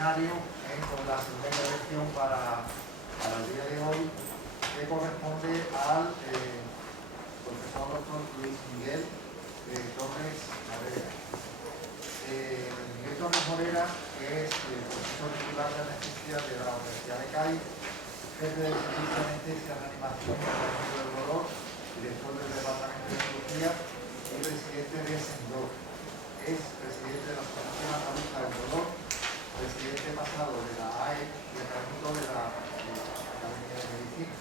extraordinario con la segunda intervención para el día de hoy, que corresponde al profesor doctor Luis Miguel Torres Morera. Luis Miguel Torres Morera es profesor titular de anestesia de la Universidad de Cádiz, jefe del servicio de anestesia, reanimación y tratamiento del dolor, director del departamento de cirugía y presidente de SENDOR. Es presidente de la Asociación Andaluza del Dolor, presidente pasado de la AE y académico de la Academia de Medicina.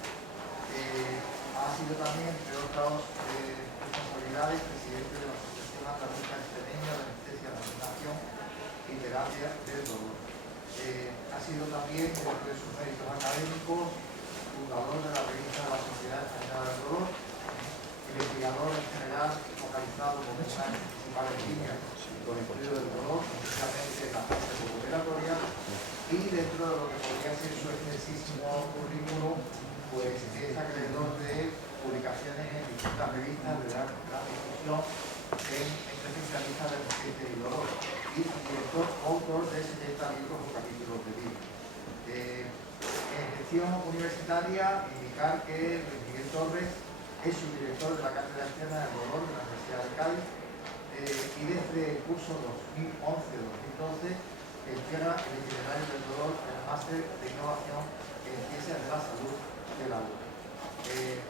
Ha sido también, entre otras responsabilidades, presidente de la Asociación Andaluza Extremeña de Anestesia, Reanimación y Terapia del Dolor. Ha sido también, dentro de sus méritos académicos, fundador de la revista de la Sociedad Española del Dolor, investigador en general focalizado en las principales líneas con el estudio del dolor, especialmente en la fase postoperatoria, y dentro de lo que podría ser su extensísimo currículum, pues es acreedor de publicaciones en distintas revistas de gran difusión entre especialistas de anestesia y dolor, y director autor de 70 libros o capítulos de libros. En gestión universitaria, indicar que Luis Miguel Torres es subdirector de la Cátedra Externa del Dolor de la Universidad de Cádiz y desde el curso 2011-2012 gestiona el itinerario del dolor en el máster de innovación en ciencias de la salud de la UCA. Y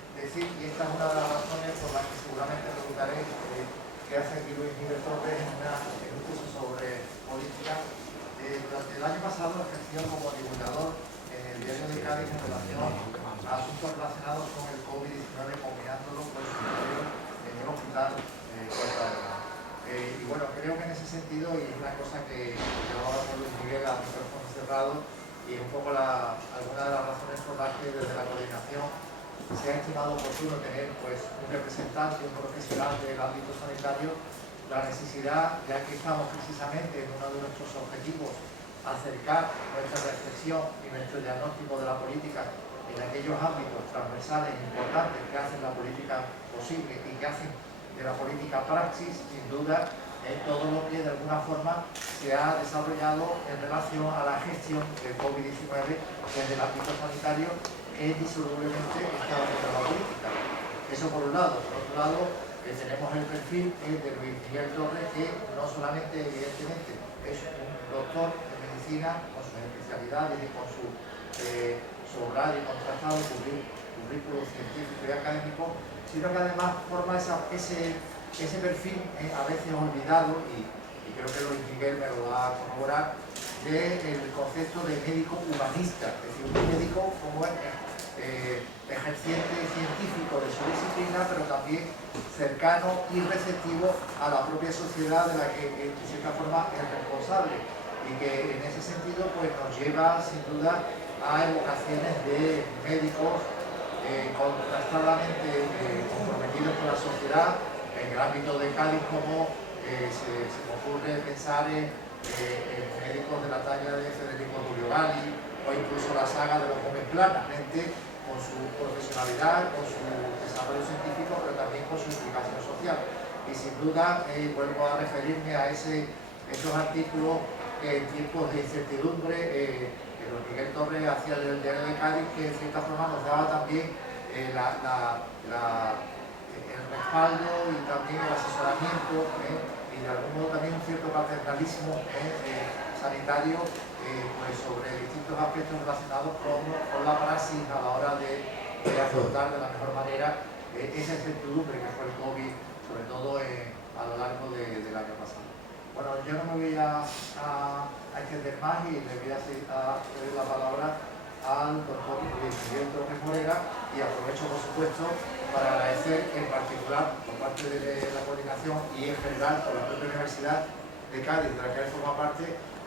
esta es una de las razones por las que seguramente preguntaré qué hace aquí Luis Miguel Torres en un curso sobre política. Durante el año pasado ejerció como divulgador en el diario de Cádiz en relación a asuntos relacionados con el COVID-19, combinándolo con su papel en el hospital Puerta de Mar. Y bueno, creo que en ese sentido, y es una cosa que llevaba por Luis Miguel a micrófono cerrado, y un poco alguna de las razones por las que desde la coordinación se ha estimado oportuno tener pues, un representante, un profesional del ámbito sanitario, la necesidad, ya que estamos precisamente en uno de nuestros objetivos, acercar nuestra reflexión y nuestro diagnóstico de la política en aquellos ámbitos transversales importantes que hacen la política posible y que hacen de la política praxis, sin duda, todo lo que de alguna forma se ha desarrollado en relación a la gestión del COVID-19 desde el ámbito sanitario, que indisolublemente está dentro de la política. Eso por un lado. Por otro lado, tenemos el perfil de Luis Miguel Torres, que no solamente, evidentemente, es un doctor de medicina con sus especialidades y con su sobrado y contrastado currículo científico y académico, sino que además forma ese perfil a veces olvidado, y creo que Luis Miguel me lo va a corroborar, del concepto de médico humanista, es decir, un médico como ejerciente científico de su disciplina, pero también cercano y receptivo a la propia sociedad de la que de cierta forma es responsable, y que en ese sentido pues, nos lleva sin duda a evocaciones de médicos contrastadamente comprometidos con la sociedad. En el ámbito de Cádiz, como se me ocurre pensar en médicos de la talla de Federico Julio Gali, o incluso la saga de los Gómez Plana, gente con su profesionalidad, con su desarrollo científico, pero también con su implicación social. Y sin duda vuelvo a referirme a esos artículos que en tiempos de incertidumbre Luis Miguel Torres hacía del diario de Cádiz, que en cierta forma nos daba también el respaldo y también el asesoramiento y de algún modo también un cierto paternalismo sanitario pues sobre distintos aspectos relacionados con la praxis a la hora de afrontar de la mejor manera esa incertidumbre que fue el COVID, sobre todo a lo largo del año pasado. Bueno, yo no me voy a extender más y le voy a ceder la palabra al doctor Luis Miguel Torres Morera, y aprovecho por supuesto para agradecer en particular por parte de la coordinación y en general por la propia Universidad de Cádiz, de la que él forma parte,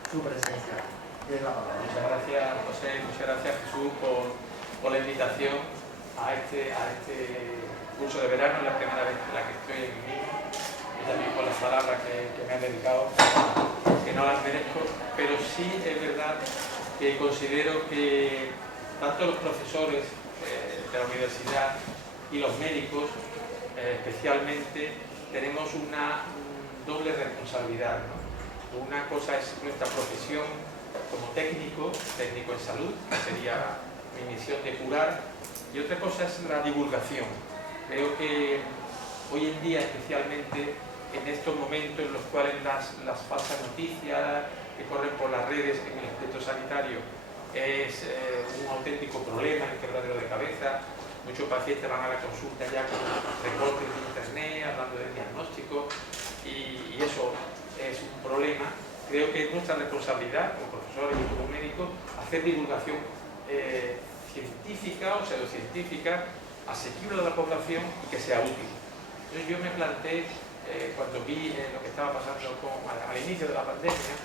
su presencia. Tiene la palabra. Muchas gracias, José, muchas gracias, Jesús, por la invitación a este curso de verano, es la primera vez en la que estoy en mi vida, y también por las palabras que me han dedicado, que no las merezco, pero sí es verdad que considero que tanto los profesores de la universidad y los médicos especialmente tenemos una doble responsabilidad, ¿no? Una cosa es nuestra profesión como técnico en salud, que sería mi misión de curar, y otra cosa es la divulgación. Creo que hoy en día, especialmente en estos momentos en los cuales las falsas noticias que corren por las redes en el aspecto sanitario es un auténtico problema, un quebradero de cabeza. Muchos pacientes van a la consulta ya con recortes de internet, hablando de diagnóstico, y eso es un problema. Creo que es nuestra responsabilidad como profesores y como médicos hacer divulgación científica o pseudocientífica asequible a la población y que sea útil. Entonces yo me planteé, cuando vi lo que estaba pasando al inicio de la pandemia,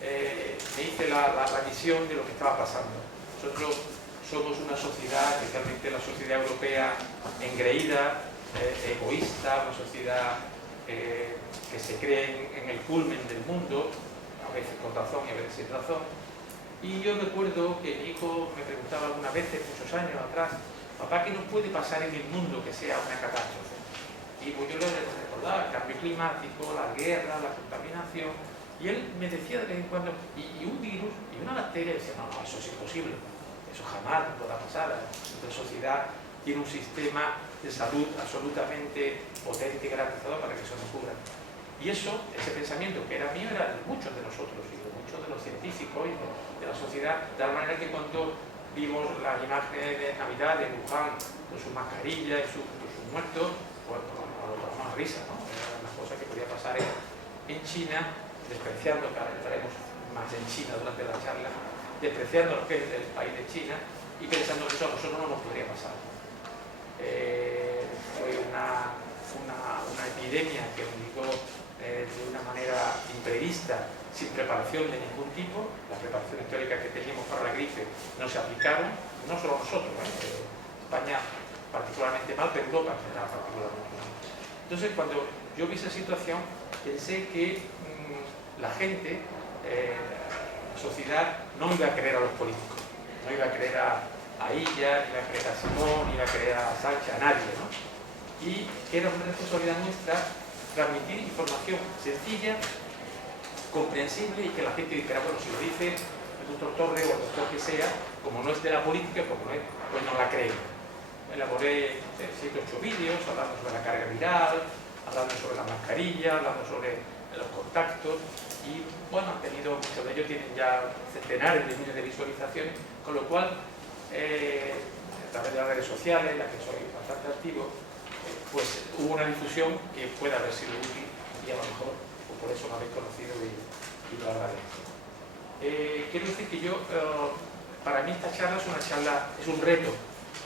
me hice la visión de lo que estaba pasando. Nosotros somos una sociedad, especialmente la sociedad europea, engreída, egoísta, una sociedad que se cree en el culmen del mundo, a veces con razón y a veces sin razón. Y yo recuerdo que mi hijo me preguntaba algunas veces, muchos años atrás, papá, ¿qué nos puede pasar en el mundo que sea una catástrofe? Y pues yo le recordaba el cambio climático, la guerra, la contaminación, y él me decía de vez en cuando, y un virus, y una bacteria, y decía, no, eso es imposible, eso jamás podrá pasar. Nuestra sociedad tiene un sistema de salud absolutamente potente y garantizado para que eso no ocurra. Y eso, ese pensamiento que era mío, era de muchos de nosotros, y de muchos de los científicos y de la sociedad, de tal manera que cuando vimos las imágenes de Navidad de Wuhan, con su mascarilla y sus muertos, pues nos tomamos risa, ¿no? Era una cosa que podía pasar en China, despreciando, que ahora entraremos más en China durante la charla, despreciando lo que es el país de China y pensando que eso a nosotros no nos podría pasar. Fue una epidemia que obligó de una manera imprevista, sin preparación de ningún tipo. Las preparaciones teóricas que teníamos para la gripe no se aplicaron, no solo nosotros, España particularmente mal, pero Europa en general particularmente mal. Entonces, cuando yo vi esa situación, pensé que la gente, la sociedad, no iba a creer a los políticos, no iba a creer a Illa, ni iba a creer a Simón, ni iba a creer a Sánchez, a nadie, ¿no? Y que era una responsabilidad nuestra transmitir información sencilla, comprensible, y que la gente dijera, bueno, si lo dice el doctor Torre o el doctor que sea, como no es de la política, como no es, pues no la creen. Elaboré 7 o 8 vídeos hablando sobre la carga viral, hablando sobre la mascarilla, hablando sobre los contactos, y bueno, muchos de ellos tienen ya centenares de miles de visualizaciones, con lo cual, a través de las redes sociales, en las que soy bastante activo, pues hubo una difusión que puede haber sido útil, y a lo mejor pues por eso me habéis conocido y lo agradezco. Quiero decir que yo, para mí esta charla es un reto,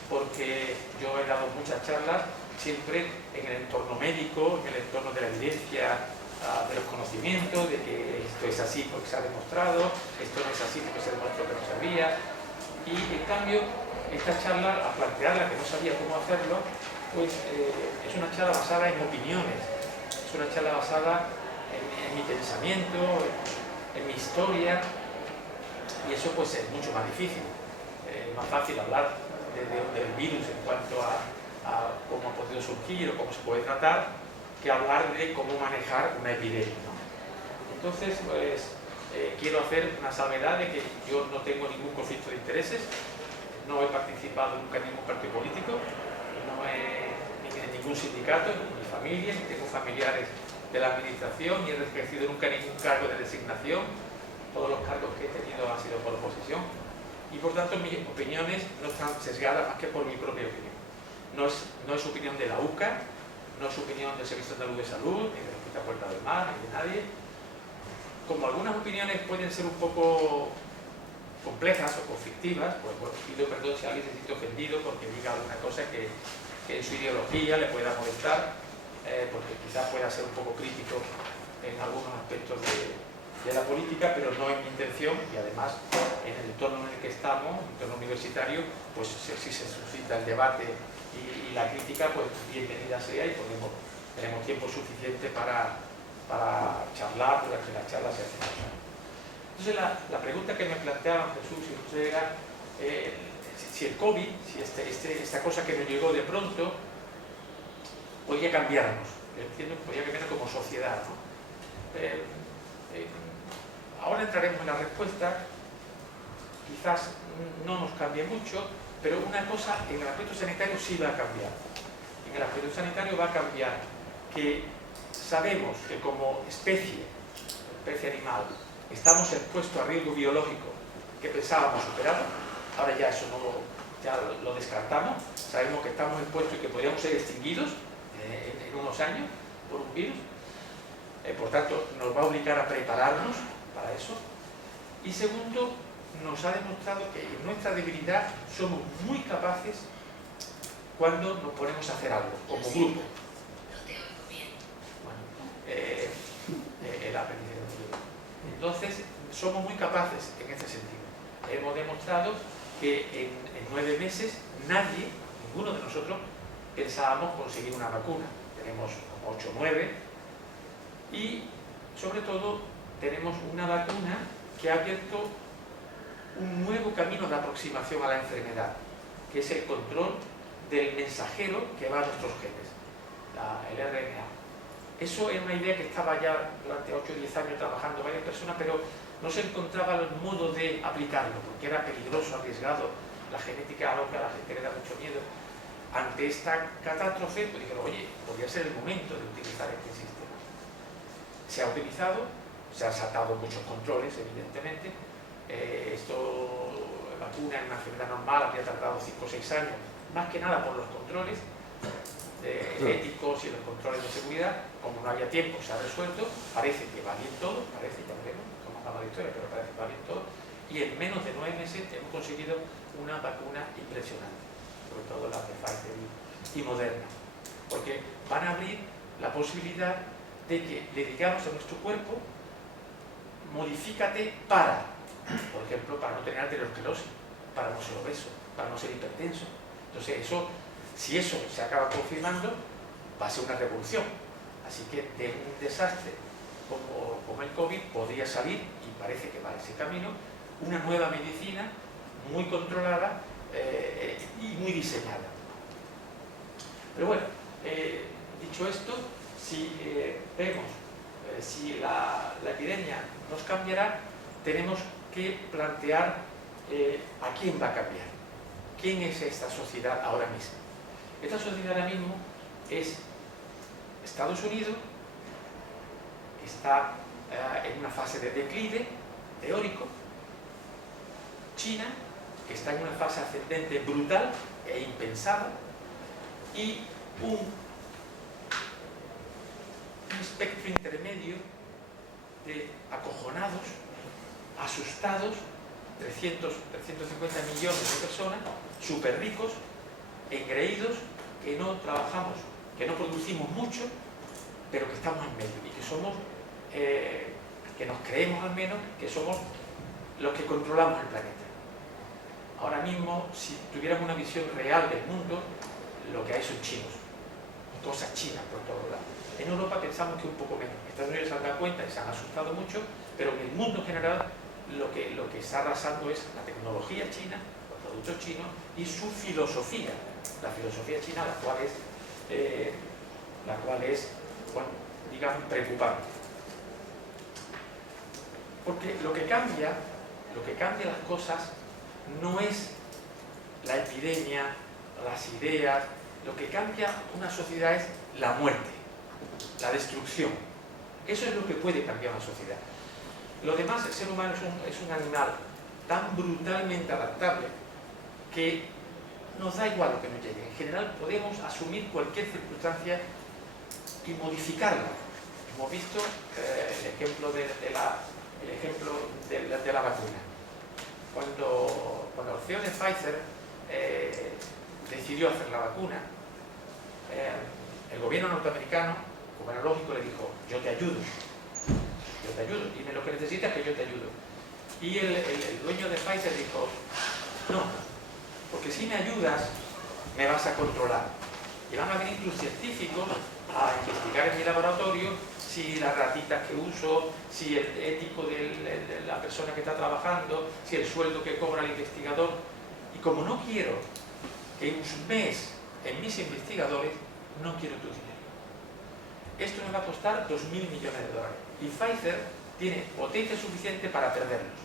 porque yo he dado muchas charlas siempre en el entorno médico, en el entorno de la evidencia, de los conocimientos, de que esto es así porque se ha demostrado, esto no es así porque se demostró que no sabía. Y en cambio, esta charla, a plantearla, que no sabía cómo hacerlo, pues es una charla basada en opiniones, es una charla basada en mi pensamiento, en mi historia, y eso pues es mucho más difícil. Es más fácil hablar del virus en cuanto a cómo ha podido surgir o cómo se puede tratar, que hablar de cómo manejar una epidemia, ¿no? Entonces, pues quiero hacer una salvedad de que yo no tengo ningún conflicto de intereses, no he participado nunca en ningún partido político, ni en ningún sindicato, ni en mi familia, ni tengo familiares de la administración, ni he ejercido nunca ningún cargo de designación. Todos los cargos que he tenido han sido por oposición, y por tanto mis opiniones no están sesgadas más que por mi propia opinión. No es opinión de la UCA, no es opinión del Servicio Andaluz de Salud, ni del Hospital Puerta del Mar, ni de nadie. Como algunas opiniones pueden ser un poco complejas o conflictivas, pues bueno, pido perdón si alguien se siente ofendido porque diga alguna cosa que en su ideología le pueda molestar, porque quizás pueda ser un poco crítico en algunos aspectos de la política, pero no es mi intención, y además en el entorno en el que estamos, el entorno universitario, pues si se suscita el debate y la crítica, pues bienvenida sea, y tenemos tiempo suficiente para charlar. Durante la charla se hace cosas. Entonces la pregunta que me planteaban Jesús y José era si el COVID, si esta cosa que nos llegó de pronto, podía cambiarnos. Yo entiendo que podía cambiarnos como sociedad, ¿no? Ahora entraremos en la respuesta, quizás no nos cambie mucho, pero una cosa en el aspecto sanitario sí va a cambiar. En el aspecto sanitario va a cambiar que sabemos que como especie animal, estamos expuestos a riesgo biológico que pensábamos superado. Ahora ya eso ya lo descartamos. Sabemos que estamos expuestos y que podríamos ser extinguidos en unos años por un virus. Por tanto, nos va a obligar a prepararnos para eso. Y segundo, nos ha demostrado que en nuestra debilidad somos muy capaces cuando nos ponemos a hacer algo, como grupo. Bueno, el aprendizaje. Entonces, somos muy capaces en este sentido. Hemos demostrado que en 9 meses nadie, ninguno de nosotros, pensábamos conseguir una vacuna. Tenemos como 8 o 9 y, sobre todo, tenemos una vacuna que ha abierto un nuevo camino de aproximación a la enfermedad, que es el control del mensajero que va a nuestros genes, el RNA. Eso es una idea que estaba ya durante 8 o 10 años trabajando varias personas, pero no se encontraba el modo de aplicarlo, porque era peligroso, arriesgado, la genética algo que a la gente le da mucho miedo. Ante esta catástrofe, pues dijeron, oye, podría ser el momento de utilizar este sistema. Se ha utilizado, se han saltado muchos controles, evidentemente. Vacuna en una enfermedad normal habría tardado 5 o 6 años, más que nada por los controles éticos y los controles de seguridad. Como no había tiempo, se ha resuelto. Parece que va bien todo, parece, ya veremos cómo acaba la historia, pero parece que va bien todo. Y en menos de 9 meses hemos conseguido una vacuna impresionante, sobre todo las de Pfizer y Moderna, porque van a abrir la posibilidad de que le digamos a nuestro cuerpo: modifícate para, por ejemplo, para no tener arteriosclerosis, para no ser obeso, para no ser hipertenso. Entonces eso, si eso se acaba confirmando, va a ser una revolución. Así que de un desastre como el COVID podría salir, y parece que va en ese camino, una nueva medicina muy controlada y muy diseñada. Pero bueno, dicho esto, si vemos si la epidemia nos cambiará, tenemos que plantear a quién va a cambiar. ¿Quién es esta sociedad ahora mismo? Esta sociedad ahora mismo es Estados Unidos, que está en una fase de declive teórico, China, que está en una fase ascendente brutal e impensada, y un espectro intermedio de acojonados, asustados, 350 millones de personas, súper ricos, engreídos, que no trabajamos, que no producimos mucho, pero que estamos en medio y que somos, que nos creemos al menos que somos los que controlamos el planeta. Ahora mismo, si tuviéramos una visión real del mundo, lo que hay son chinos, cosas chinas por todos lados. En Europa pensamos que un poco menos. Estados Unidos se han dado cuenta y se han asustado mucho, pero en el mundo en general lo que está arrasando es la tecnología china, los productos chinos y su filosofía, la filosofía china, la cual es bueno, digamos, preocupante. Porque lo que cambia las cosas no es la epidemia, las ideas. Lo que cambia una sociedad es la muerte, la destrucción. Eso es lo que puede cambiar una sociedad. Lo demás, el ser humano es un animal tan brutalmente adaptable que nos da igual lo que nos llegue. En general podemos asumir cualquier circunstancia y modificarla. Hemos visto el ejemplo de la vacuna. Cuando el CEO de Pfizer decidió hacer la vacuna, el gobierno norteamericano, como era lógico, le dijo: yo te ayudo, dime lo que necesitas que yo te ayudo. Y el dueño de Pfizer dijo: no, porque si me ayudas me vas a controlar y van a venir tus científicos a investigar en mi laboratorio si las ratitas que uso, si el ético de la persona que está trabajando, si el sueldo que cobra el investigador. Y como no quiero que husmees en mis investigadores, no quiero tu dinero. Esto me va a costar 2.000 millones de dólares. Y Pfizer tiene potencia suficiente para perderlos.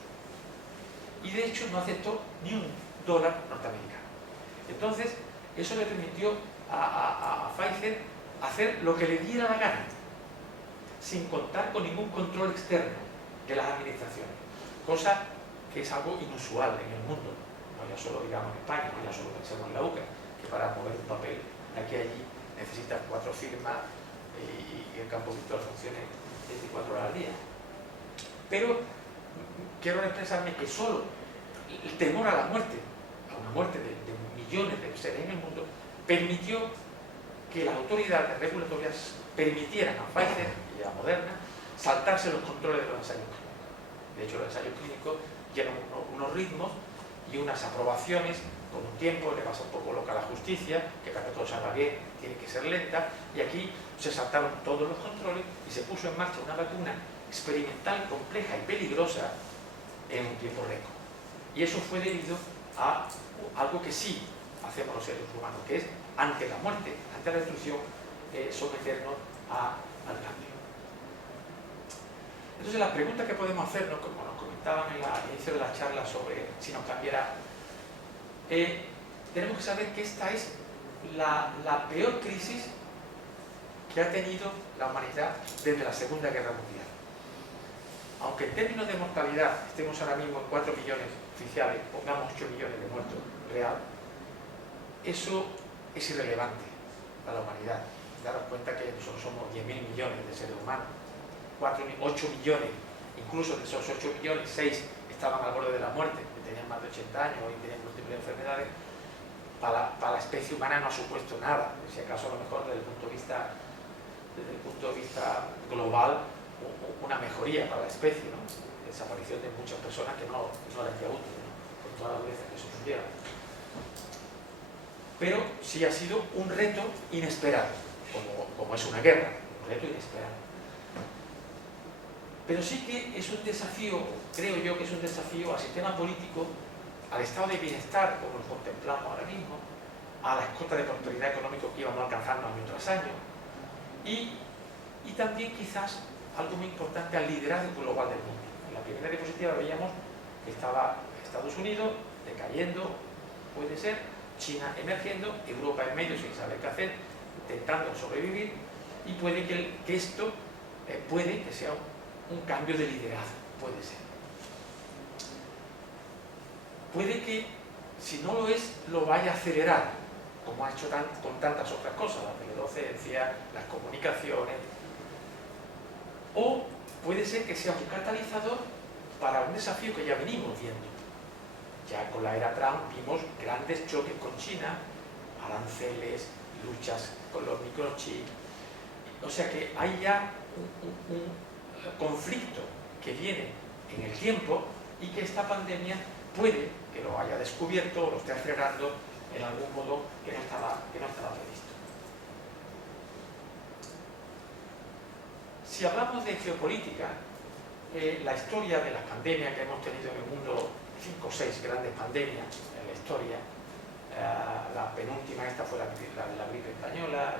y de hecho no aceptó ni un dólar norteamericano. Entonces, eso le permitió a Pfizer hacer lo que le diera la gana, sin contar con ningún control externo de las administraciones, cosa que es algo inusual en el mundo, no ya solo digamos en España, no ya solo pensemos en la UCA, que para mover un papel de aquí a allí necesitas 4 firmas y el campo virtual funcione 24 horas al día. Pero quiero expresarme que solo el temor a la muerte, a una muerte de millones de seres en el mundo, permitió que las autoridades regulatorias permitieran a Pfizer y a Moderna saltarse los controles de los ensayos clínicos. De hecho, los ensayos clínicos llevan unos ritmos y unas aprobaciones con un tiempo, le pasa un poco loca a la justicia, que para que todo salga bien tiene que ser lenta, y aquí se saltaron todos los controles y se puso en marcha una vacuna experimental, compleja y peligrosa en un tiempo récord. Y eso fue debido a algo que sí hacemos los seres humanos, que es ante la muerte, ante la destrucción, someternos al cambio. Entonces la pregunta que podemos hacernos, como nos comentaban en el inicio de la charla sobre si nos cambiará, tenemos que saber que esta es la peor crisis que ha tenido la humanidad desde la Segunda Guerra Mundial. Aunque en términos de mortalidad estemos ahora mismo en 4 millones oficiales, pongamos 8 millones de muertos real, eso es irrelevante para la humanidad. Daros cuenta que nosotros somos 10.000 millones de seres humanos, 8 millones, incluso de esos 8 millones, 6 estaban al borde de la muerte, que tenían más de 80 años y tenían múltiples enfermedades. Para la especie humana no ha supuesto nada, si acaso a lo mejor desde el punto de vista global, una mejoría para la especie, ¿no? Desaparición de muchas personas que no les hacía útil, ¿no? Con toda la dureza que eso supiera. Pero sí ha sido un reto inesperado, como es una guerra, un reto inesperado. Pero sí que es un desafío, creo yo que es un desafío al sistema político, al estado de bienestar, como lo contemplamos ahora mismo, a las cotas de prosperidad económica que íbamos alcanzando año tras año, y también quizás algo muy importante al liderazgo global del mundo. En la primera diapositiva veíamos que estaba Estados Unidos decayendo, puede ser, China emergiendo, Europa en medio sin saber qué hacer, intentando sobrevivir, y puede que esto puede que sea un cambio de liderazgo, puede ser. Puede que, si no lo es, lo vaya a acelerar, como ha hecho con tantas otras cosas, la docencia, las comunicaciones, o puede ser que sea un catalizador para un desafío que ya venimos viendo. Ya con la era Trump vimos grandes choques con China, aranceles, luchas con los microchips. O sea que hay ya un conflicto que viene en el tiempo y que esta pandemia puede que lo haya descubierto o lo esté acelerando en algún modo que no estaba previsto. Si hablamos de geopolítica, la historia de las pandemias que hemos tenido en el mundo, 5 o 6 grandes pandemias en la historia, la penúltima esta fue la gripe española,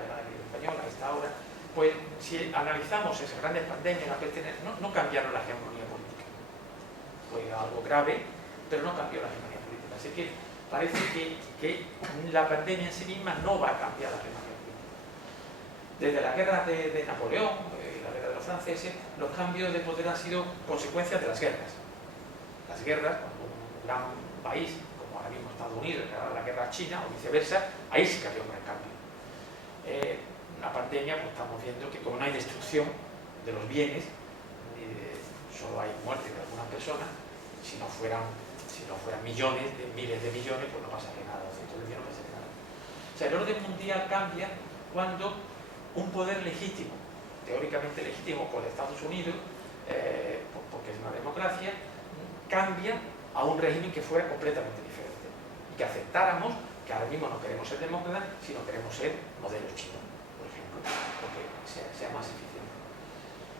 esta ahora, pues si analizamos esas grandes pandemias, no cambiaron la hegemonía política. Fue algo grave, pero no cambió la hegemonía política. Así que parece que la pandemia en sí misma no va a cambiar la hegemonía política. Desde la guerra de Napoleón, la guerra de los franceses, los cambios de poder han sido consecuencias de las guerras. Las guerras, cuando un gran país, como ahora mismo Estados Unidos, era la guerra china o viceversa, ahí sí que había un gran cambio. La pandemia, pues estamos viendo que como no hay destrucción de los bienes, solo hay muerte de algunas personas, si no fueran millones, miles de millones, pues no pasaría nada, cientos de millones no pasaría nada. O sea, el orden mundial cambia cuando un poder legítimo, teóricamente legítimo por Estados Unidos, porque es una democracia, cambia a un régimen que fuera completamente diferente y que aceptáramos que ahora mismo no queremos ser demócratas, sino queremos ser modelos chinos, por ejemplo, porque sea más eficiente.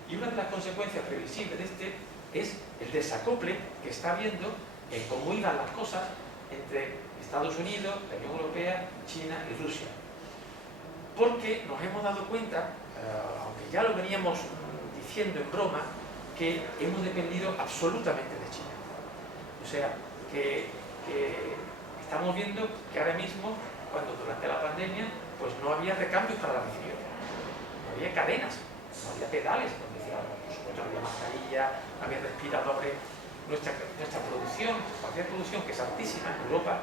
Y una de las consecuencias previsibles de este es el desacople que está habiendo en cómo iban las cosas entre Estados Unidos, la Unión Europea, China y Rusia. Porque nos hemos dado cuenta, aunque ya lo veníamos diciendo en broma, que hemos dependido absolutamente de China. O sea, que estamos viendo que ahora mismo, cuando durante la pandemia, pues no había recambios para la bicicleta, no había cadenas, no había pedales, donde decía, por supuesto no había mascarilla, no había respiradores. Nuestra producción, cualquier producción que es altísima en Europa,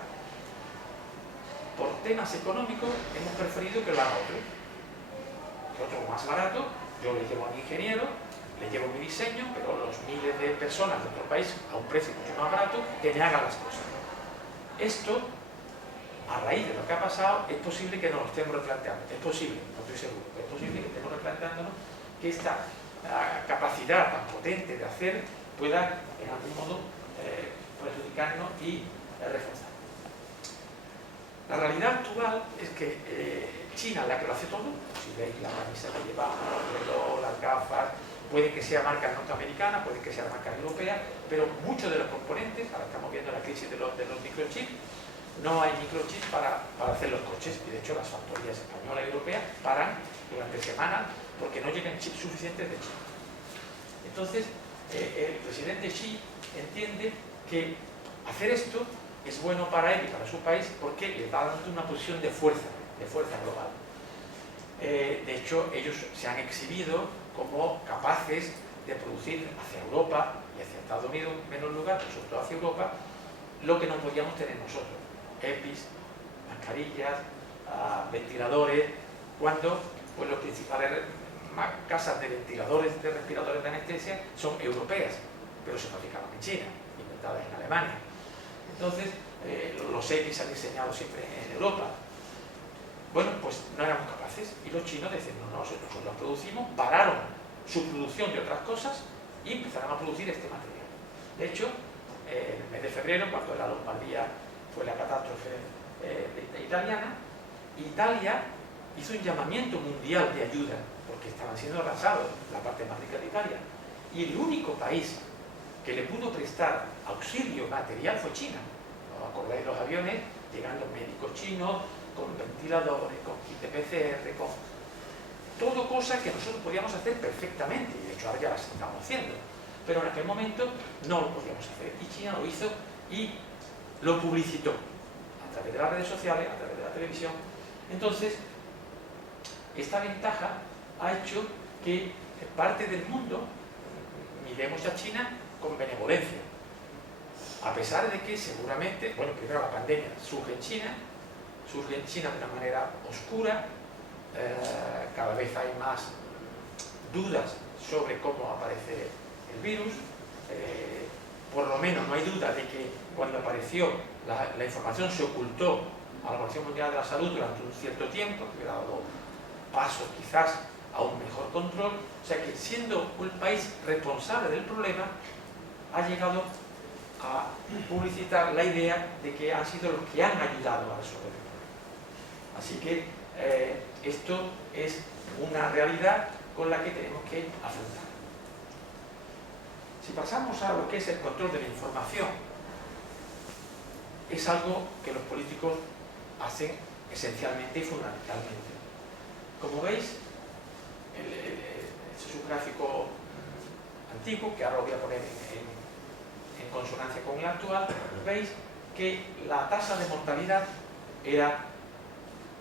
por temas económicos hemos preferido que lo haga otro. Que otro más barato, yo le llevo a mi ingeniero, le llevo mi diseño, pero los miles de personas de otro país a un precio mucho más barato que me hagan las cosas. Esto, a raíz de lo que ha pasado, es posible que nos lo estemos replanteando. Es posible, no estoy seguro, pero es posible que estemos replanteándonos que esta capacidad tan potente de hacer pueda, en algún modo, perjudicarnos y reforzar. La realidad actual es que China es la que lo hace todo. Si veis la camisa que llevamos, el reloj, las gafas, puede que sea marca norteamericana, puede que sea marca europea, pero muchos de los componentes, ahora estamos viendo la crisis de los microchips, no hay microchips para hacer los coches, y de hecho las factorías españolas y europeas paran durante semanas porque no llegan chips suficientes de China. Entonces, el presidente Xi entiende que hacer esto es bueno para él y para su país porque le está dando una posición de fuerza global. De hecho, ellos se han exhibido como capaces de producir hacia Europa y hacia Estados Unidos, en menos lugar, pero sobre todo hacia Europa, lo que no podíamos tener nosotros: EPIs, mascarillas, ventiladores, cuando pues los principales casas de ventiladores, de respiradores de anestesia son europeas, pero se fabricaban en China, inventadas en Alemania. Entonces, los EPIs se han diseñado siempre en Europa. Bueno, pues no éramos capaces, y los chinos decían, no, nosotros los producimos, pararon su producción de otras cosas y empezaron a producir este material. De hecho, en el mes de febrero, cuando la Lombardía fue la catástrofe italiana, Italia hizo un llamamiento mundial de ayuda, porque estaban siendo arrasados la parte más rica de Italia. Y el único país que le pudo prestar auxilio material fue China. ¿No acordáis los aviones? Llegando médicos chinos, con ventiladores, con kit de PCR, con todo cosas que nosotros podíamos hacer perfectamente, y de hecho ahora ya las estamos haciendo. Pero en aquel momento no lo podíamos hacer, y China lo hizo y lo publicitó a través de las redes sociales, a través de la televisión. Entonces, esta ventaja ha hecho que parte del mundo miremos a China con benevolencia, a pesar de que seguramente, bueno, primero la pandemia surge en China de una manera oscura, cada vez hay más dudas sobre cómo aparece el virus, por lo menos no hay duda de que cuando apareció la información se ocultó a la Organización Mundial de la Salud durante un cierto tiempo, que ha dado pasos quizás a un mejor control. O sea que, siendo un país responsable del problema, ha llegado a publicitar la idea de que han sido los que han ayudado a resolver el problema. Así que esto es una realidad con la que tenemos que afrontar. Si pasamos a lo que es el control de la información, es algo que los políticos hacen esencialmente y fundamentalmente. Como veis, este es un gráfico antiguo que ahora lo voy a poner en consonancia con el actual. Veis que la tasa de mortalidad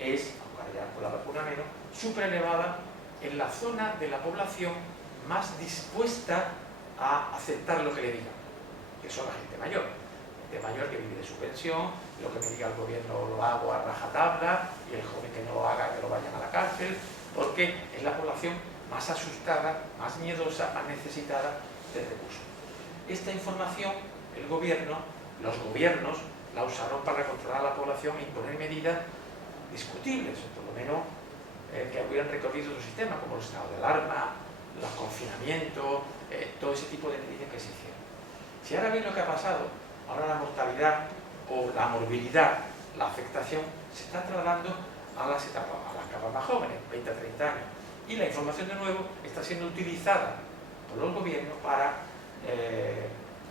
es, aunque ya con la vacuna menos, súper elevada en la zona de la población más dispuesta a aceptar lo que le digan, que son la gente mayor. Gente mayor que vive de su pensión, lo que me diga el gobierno lo hago a rajatabla, y el joven que no lo haga, que lo vayan a la cárcel, porque es la población más asustada, más miedosa, más necesitada de recursos. Esta información, los gobiernos la usaron para controlar a la población e imponer medidas discutibles, o por lo menos que hubieran recorrido su sistema, como el estado de alarma, los confinamientos, todo ese tipo de medidas que se hicieron. Si ahora veis lo que ha pasado, ahora la mortalidad o la morbilidad, la afectación, se está trasladando a las capas más jóvenes, 20 a 30 años. Y la información, de nuevo, está siendo utilizada por los gobiernos para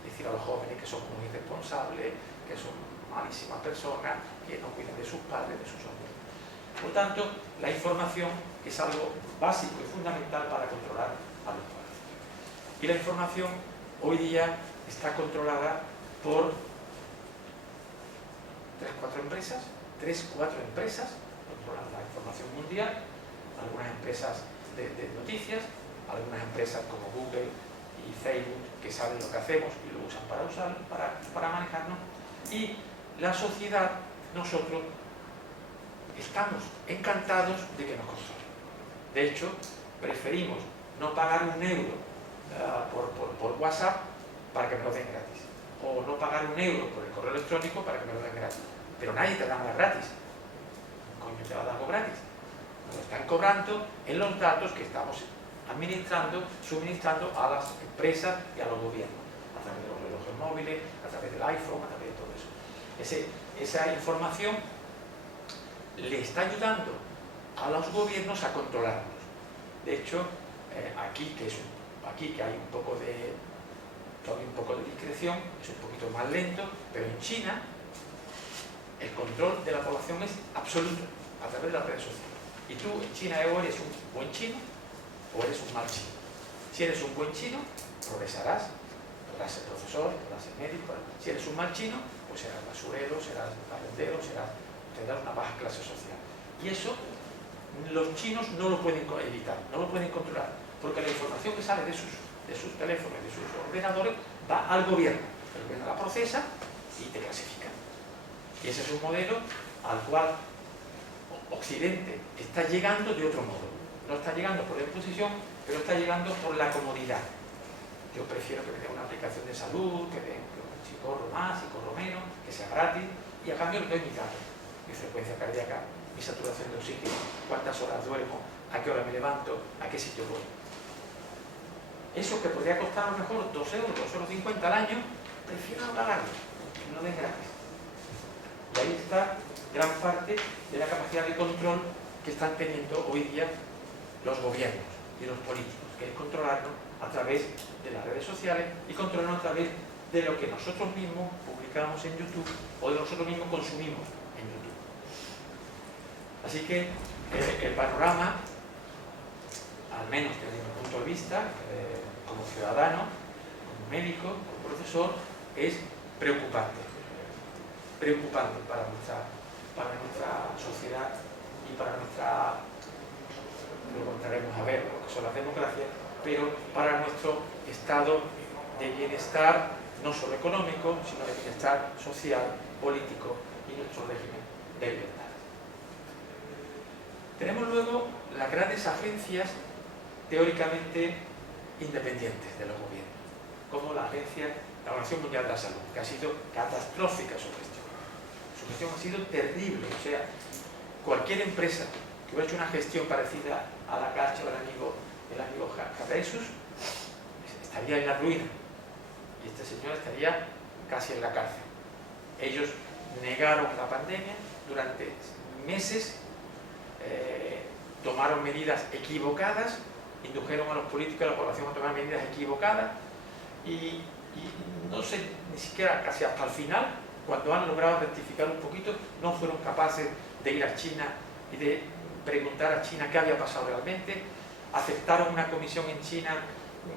decir a los jóvenes que son muy irresponsables, que son malísimas personas, que no cuidan de sus padres, de sus hombres. Por tanto, la información es algo básico y fundamental para controlar a los padres. Y la información hoy día está controlada por 3-4 empresas, controlan la información mundial, algunas empresas de noticias, algunas empresas como Google y Facebook que saben lo que hacemos y lo usan para manejarnos, y la sociedad, nosotros estamos encantados de que nos controlen. De hecho, preferimos no pagar €1 por WhatsApp para que me lo den gratis, o no pagar €1 por el correo electrónico para que me lo den gratis. Pero nadie te da nada gratis. Coño, te va a dar algo gratis. Nos lo están cobrando en los datos que estamos suministrando a las empresas y a los gobiernos, a través de los relojes móviles, a través del iPhone, a través de todo eso. Esa información le está ayudando a los gobiernos a controlarnos. De hecho, aquí que hay un poco de discreción, es un poquito más lento, pero en China el control de la población es absoluto a través de las redes sociales. Y tú en China o eres un buen chino o eres un mal chino. Si eres un buen chino, progresarás, podrás ser profesor, podrás ser médico. Si eres un mal chino, pues serás basurero, serás barrendero, tendrás una baja clase social. Y eso los chinos no lo pueden evitar, no lo pueden controlar, porque la información que sale de sus teléfonos, de sus ordenadores, va al gobierno. El gobierno la procesa y te clasifica. Y ese es un modelo al cual Occidente está llegando de otro modo. No está llegando por la imposición, pero está llegando por la comodidad. Yo prefiero que me den una aplicación de salud, que si corro más, si corro menos, que sea gratis, y a cambio le doy mis datos, mi frecuencia cardíaca, mi saturación de oxígeno, cuántas horas duermo, a qué hora me levanto, a qué sitio voy. Eso que podría costar a lo mejor €2, €2,50 al año, prefiero no pagarlo, que no den gratis. Y ahí está gran parte de la capacidad de control que están teniendo hoy día los gobiernos y los políticos, que es controlarnos a través de las redes sociales y controlarnos a través de lo que nosotros mismos publicamos en YouTube o de nosotros mismos consumimos en YouTube. Así que el panorama, al menos desde mi punto de vista, como ciudadano, como médico, como profesor, es preocupante para nuestra sociedad y para nuestra, luego entraremos a ver lo que son las democracias, pero para nuestro estado de bienestar, no solo económico, sino de bienestar social, político y nuestro régimen de libertad. Tenemos luego las grandes agencias teóricamente independientes de los gobiernos, como la Organización Mundial de la Salud, que ha sido catastrófica su gestión. Su gestión ha sido terrible, o sea, cualquier empresa que hubiera hecho una gestión parecida a la que ha hecho el amigo Ghebreyesus estaría en la ruina, y este señor estaría casi en la cárcel. Ellos negaron la pandemia durante meses, tomaron medidas equivocadas, indujeron a los políticos y a la población a tomar medidas equivocadas, y no sé, ni siquiera casi hasta el final, cuando han logrado rectificar un poquito, no fueron capaces de ir a China y de preguntar a China qué había pasado realmente. Aceptaron una comisión en China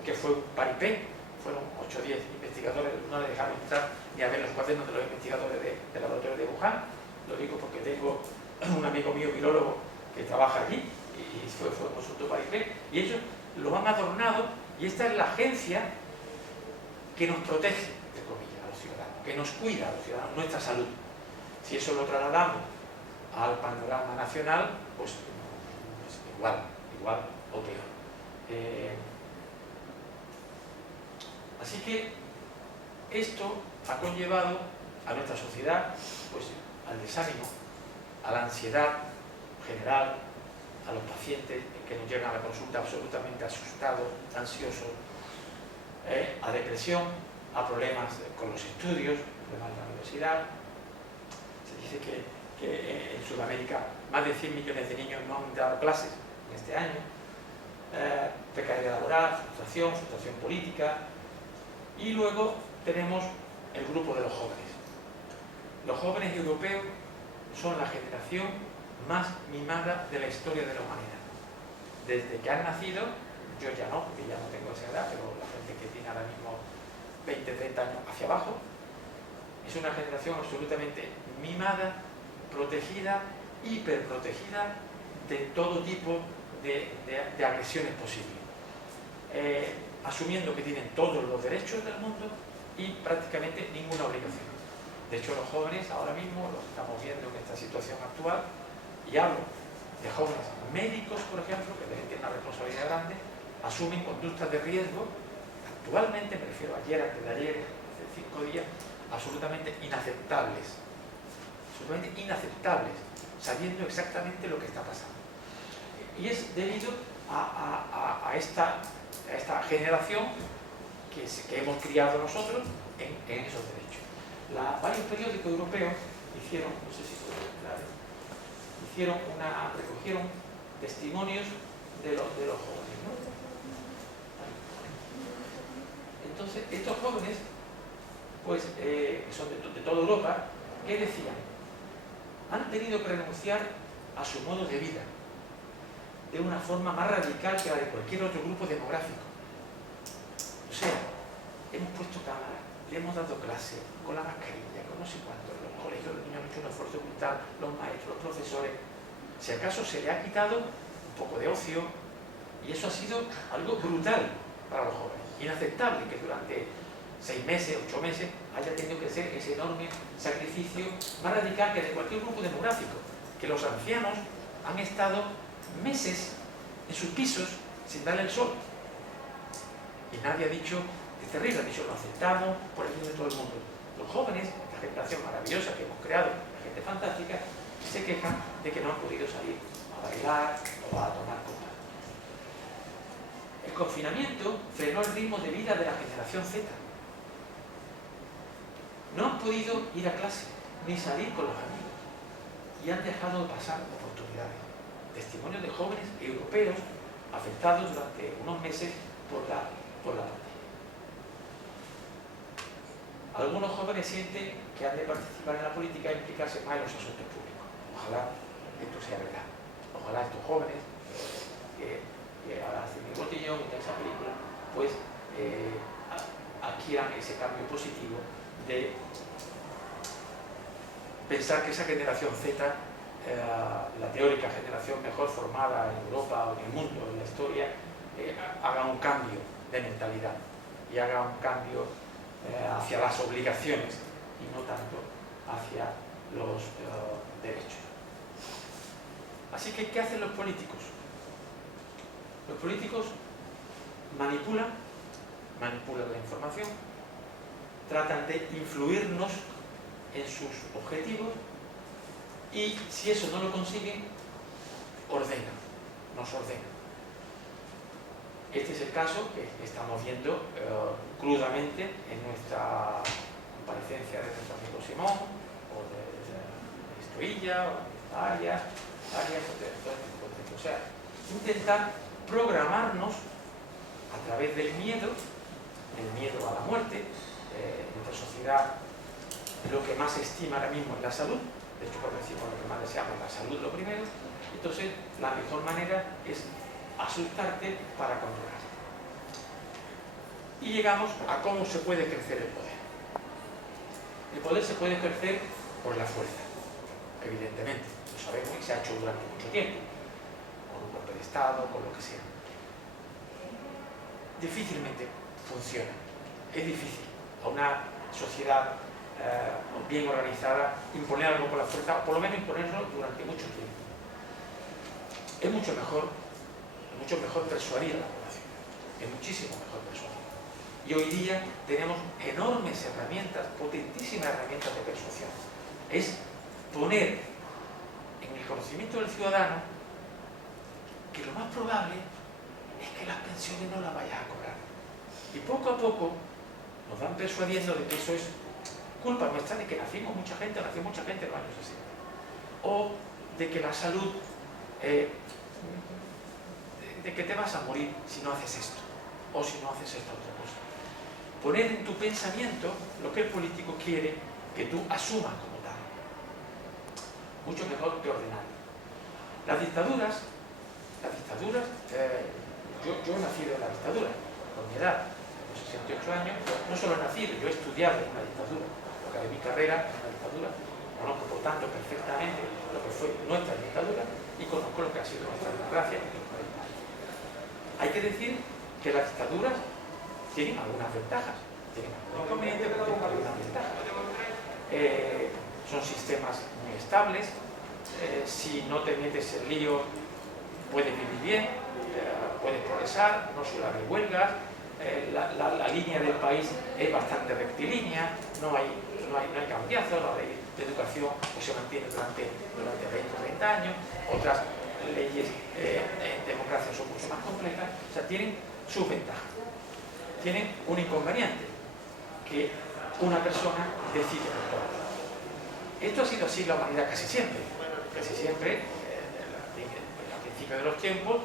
que fue un paripé, fueron 8 o 10 investigadores, no le dejaron entrar ni a ver los cuadernos de los investigadores del laboratorio de Wuhan. Lo digo porque tengo un amigo mío, virólogo, que trabaja allí y fue consultor paripé, y ellos lo han adornado, y esta es la agencia que nos protege, entre comillas, a los ciudadanos, que nos cuida a los ciudadanos, nuestra salud. Si eso lo trasladamos al panorama nacional, pues igual o peor. Así que esto ha conllevado a nuestra sociedad pues, al desánimo, a la ansiedad general, a los pacientes que nos llegan a la consulta absolutamente asustados, ansiosos, a depresión, a problemas con los estudios, problemas de la universidad. Se dice que en Sudamérica más de 100 millones de niños no han dado clases en este año. Precariedad laboral, frustración política. Y luego tenemos el grupo de los jóvenes. Los jóvenes europeos son la generación más mimada de la historia de la humanidad. Desde que han nacido, yo ya no, porque ya no tengo esa edad, pero la gente que tiene ahora mismo 20, 30 años hacia abajo, es una generación absolutamente mimada, protegida, hiperprotegida de todo tipo de agresiones posibles, asumiendo que tienen todos los derechos del mundo y prácticamente ninguna obligación. De hecho, los jóvenes ahora mismo, lo estamos viendo en esta situación actual, y hablo de jóvenes médicos, por ejemplo, que deben tener una responsabilidad grande, asumen conductas de riesgo, actualmente, me refiero a ayer, antes de ayer, hace 5 días, absolutamente inaceptables, sabiendo exactamente lo que está pasando. Y es debido a esta generación que hemos criado nosotros en esos derechos. Varios periódicos europeos hicieron, no sé si se puede ver, recogieron testimonios de los jóvenes, ¿no? Entonces, estos jóvenes, pues, que son de toda Europa, ¿qué decían? Han tenido que renunciar a su modo de vida de una forma más radical que la de cualquier otro grupo demográfico. O sea, hemos puesto cámaras, le hemos dado clase con la mascarilla, con no sé cuánto, los colegios, los niños han hecho un esfuerzo brutal, los maestros, los profesores. Si acaso se le ha quitado un poco de ocio, y eso ha sido algo brutal para los jóvenes, inaceptable que durante 6 meses, 8 meses haya tenido que hacer ese enorme sacrificio más radical que de cualquier grupo demográfico, que los ancianos han estado meses en sus pisos sin darle el sol, y nadie ha dicho es terrible, han dicho lo aceptamos por el bien de todo el mundo. Los jóvenes, la generación maravillosa que hemos creado, la gente fantástica, se quejan de que no han podido salir a bailar o a tomar copas. El confinamiento frenó el ritmo de vida de la generación Z. No han podido ir a clase ni salir con los amigos y han dejado de pasar oportunidades. Testimonios de jóvenes europeos afectados durante unos meses por la pandemia. Algunos jóvenes sienten que han de participar en la política e implicarse más en los asuntos públicos. Ojalá esto sea verdad. Ojalá estos jóvenes que ahora hacen el botellón y esa película, pues adquieran ese cambio positivo de pensar que esa generación Z, la teórica generación mejor formada en Europa o en el mundo, en la historia, haga un cambio de mentalidad y haga un cambio hacia las obligaciones y no tanto hacia los derechos. Así que, ¿qué hacen los políticos? Los políticos manipulan la información, tratan de influirnos en sus objetivos y si eso no lo consiguen, nos ordenan. Este es el caso que estamos viendo crudamente en nuestra comparecencia de nuestro amigo Simón, o de Estoilla, o de Arias, o sea, intentar programarnos a través del miedo a la muerte. En nuestra sociedad lo que más se estima ahora mismo es la salud, de hecho cuando decimos lo que más deseamos es la salud lo primero, entonces la mejor manera es asustarte para controlar. Y llegamos a cómo se puede crecer el poder. El poder se puede crecer por la fuerza, evidentemente, lo sabemos y se ha hecho durante mucho tiempo, con un golpe de Estado, con lo que sea. Difícilmente funciona, es difícil a una sociedad bien organizada imponer algo por la fuerza, o por lo menos imponerlo durante mucho tiempo. Es mucho mejor persuadir a la población, es muchísimo mejor persuadir. Y hoy día tenemos enormes herramientas, potentísimas herramientas de persuasión. Es poner en el conocimiento del ciudadano que lo más probable es que las pensiones no las vayas a cobrar. Y poco a poco nos van persuadiendo de que eso es culpa nuestra, de que nació mucha gente en los años 60. O de que la salud, de que te vas a morir si no haces esto, o si no haces esta otra cosa. Poner en tu pensamiento lo que el político quiere que tú asumas como tal. Mucho mejor que ordenar. Las dictaduras, yo he nacido en la dictadura, con mi edad, con 68 años, no solo he nacido, yo he estudiado en una dictadura. época de mi carrera en una dictadura, conozco por tanto perfectamente lo que fue nuestra dictadura y conozco lo que ha sido nuestra democracia en nuestro país. Hay que decir que las dictaduras tienen algunas ventajas, tienen algunos inconvenientes, pero tienen algunas ventajas. Son sistemas muy estables, si no te metes en lío puedes vivir bien, puedes progresar, no suele haber huelgas, la línea del país es bastante rectilínea, no hay cambiazo, la ley de educación pues, se mantiene durante 20 o 30 años, otras leyes en democracia son mucho más complejas, o sea, tienen sus ventajas. Tienen un inconveniente, que una persona decide por todo. Esto ha sido así en la humanidad casi siempre. Casi siempre, al principio de los tiempos,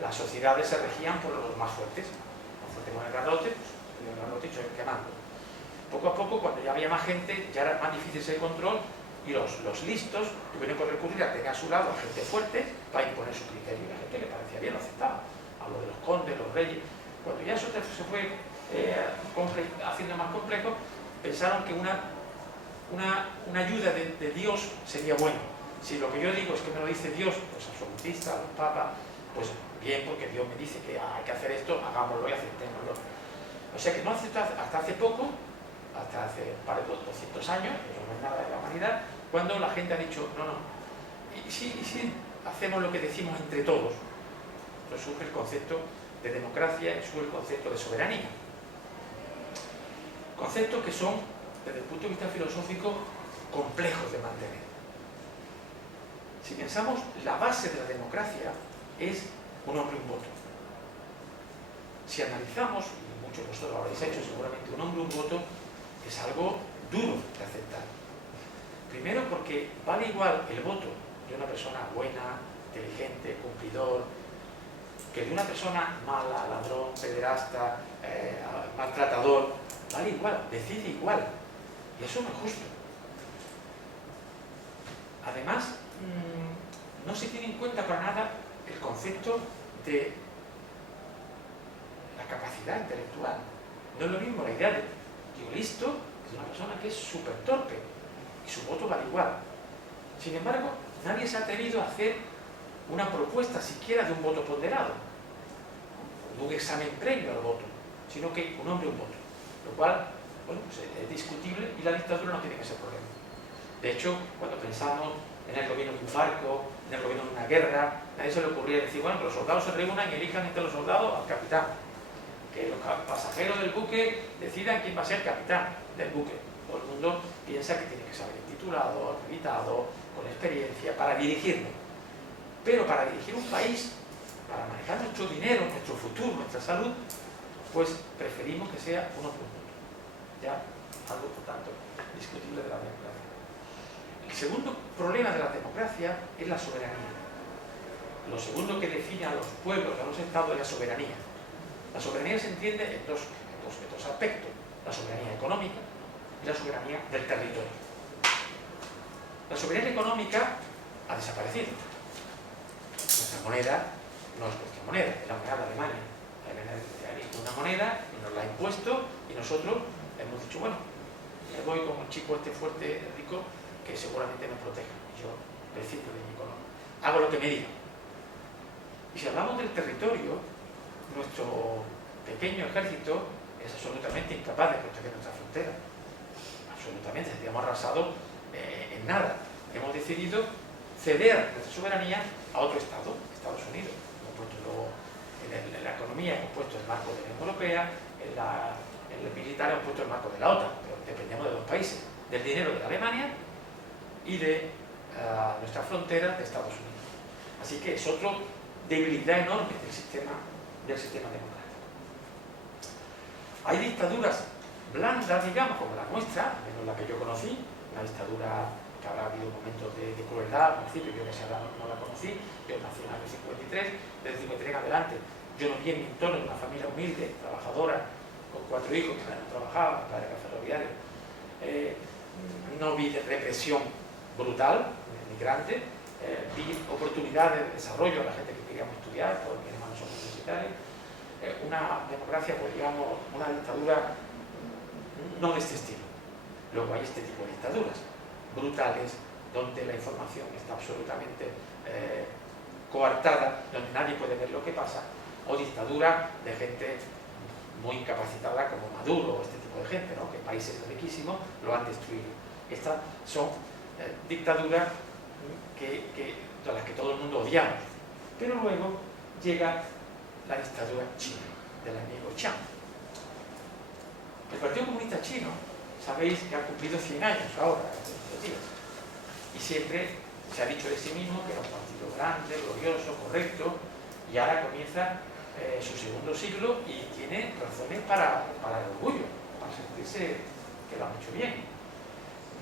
las sociedades se regían por los más fuertes. Los fuertes con el garrote, pues el garrote se iba quemando. Poco a poco, cuando ya había más gente, ya era más difícil ese control y los listos tuvieron que recurrir a tener a su lado a gente fuerte para imponer su criterio. Y la gente le parecía bien, lo aceptaba. Hablo de los condes, los reyes. Cuando ya eso se fue haciendo más complejo, pensaron que una ayuda de Dios sería bueno. Si lo que yo digo es que me lo dice Dios, los absolutistas, los papas, pues bien, porque Dios me dice que hay que hacer esto, hagámoslo y aceptémoslo. O sea que no hasta hace poco, hasta hace un par de 200 años, eso no es nada de la humanidad, cuando la gente ha dicho, no, y si hacemos lo que decimos entre todos, entonces surge el concepto de democracia y surge el concepto de soberanía. Conceptos que son, desde el punto de vista filosófico, complejos de mantener. Si pensamos, la base de la democracia es un hombre y un voto. Si analizamos, y muchos de vosotros lo habréis hecho seguramente, un hombre y un voto es algo duro de aceptar. Primero porque vale igual el voto de una persona buena, inteligente, cumplidor, que de una persona mala, ladrón, pederasta, maltratador, vale igual, decide igual. Y eso no es justo. Además, no se tiene en cuenta para nada el concepto de la capacidad intelectual. No es lo mismo la idea de tío listo que de una persona que es súper torpe y su voto vale igual. Sin embargo, nadie se ha atrevido a hacer una propuesta siquiera de un voto ponderado, de un examen previo al voto, sino que un hombre y un voto, lo cual, bueno, pues es discutible y la dictadura no tiene que ser problema. De hecho, cuando pensamos en el gobierno de un barco, en el gobierno de una guerra, a nadie se le ocurría decir, bueno, que los soldados se reúnan y elijan entre los soldados al capitán, que los pasajeros del buque decidan quién va a ser el capitán del buque. Todo el mundo piensa que tiene que ser titulado, acreditado, con experiencia, para dirigirlo. Pero para dirigir un país, para manejar nuestro dinero, nuestro futuro, nuestra salud, pues preferimos que sea uno por uno. Ya, algo por tanto discutible de la democracia. El segundo problema de la democracia es la soberanía. Lo segundo que define a los pueblos, a los estados, es la soberanía. La soberanía se entiende en dos aspectos: la soberanía económica y la soberanía del territorio. La soberanía económica ha desaparecido. Nuestra moneda no es nuestra moneda, es la moneda de Alemania. Alemania ha una moneda y nos la ha impuesto y nosotros hemos dicho, bueno, me voy con un chico fuerte, rico, que seguramente me proteja. Yo prescindo de mi economía. Hago lo que me diga. Y si hablamos del territorio, nuestro pequeño ejército es absolutamente incapaz de proteger nuestra frontera. Absolutamente, estaríamos arrasados en nada. Hemos decidido ceder nuestra soberanía a otro Estado, Estados Unidos. Hemos puesto luego en la economía, hemos puesto el marco de la Unión Europea, en el militar hemos puesto el marco de la OTAN, pero dependemos de dos países, del dinero de Alemania y de nuestra frontera de Estados Unidos. Así que es otra debilidad enorme del sistema democrático. Hay dictaduras blandas, digamos, como la nuestra, al menos la que yo conocí, una dictadura que habrá habido momentos de crueldad al principio, yo que sé, no la conocí, yo nací en el año 53, desde 53 en adelante, yo no vi en mi entorno de una familia humilde, trabajadora, con 4 hijos que no trabajaban, padre ferroviario, no vi de represión brutal, migrante, vi oportunidades de desarrollo a la gente que queríamos estudiar, todos mis hermanos son universitarios, una democracia, pues digamos, una dictadura no de este estilo. Luego hay este tipo de dictaduras brutales, donde la información está absolutamente coartada, donde nadie puede ver lo que pasa, o dictadura de gente muy incapacitada como Maduro o este tipo de gente, ¿no? Que países riquísimos lo han destruido. Estas son dictaduras de las que todo el mundo odiamos. Pero luego llega la dictadura china, del amigo Chiang. El Partido Comunista Chino, sabéis que ha cumplido 100 años ahora, en estos días, y siempre se ha dicho de sí mismo que era un partido grande, glorioso, correcto, y ahora comienza su segundo siglo y tiene razones para el orgullo, para sentirse que lo han hecho bien.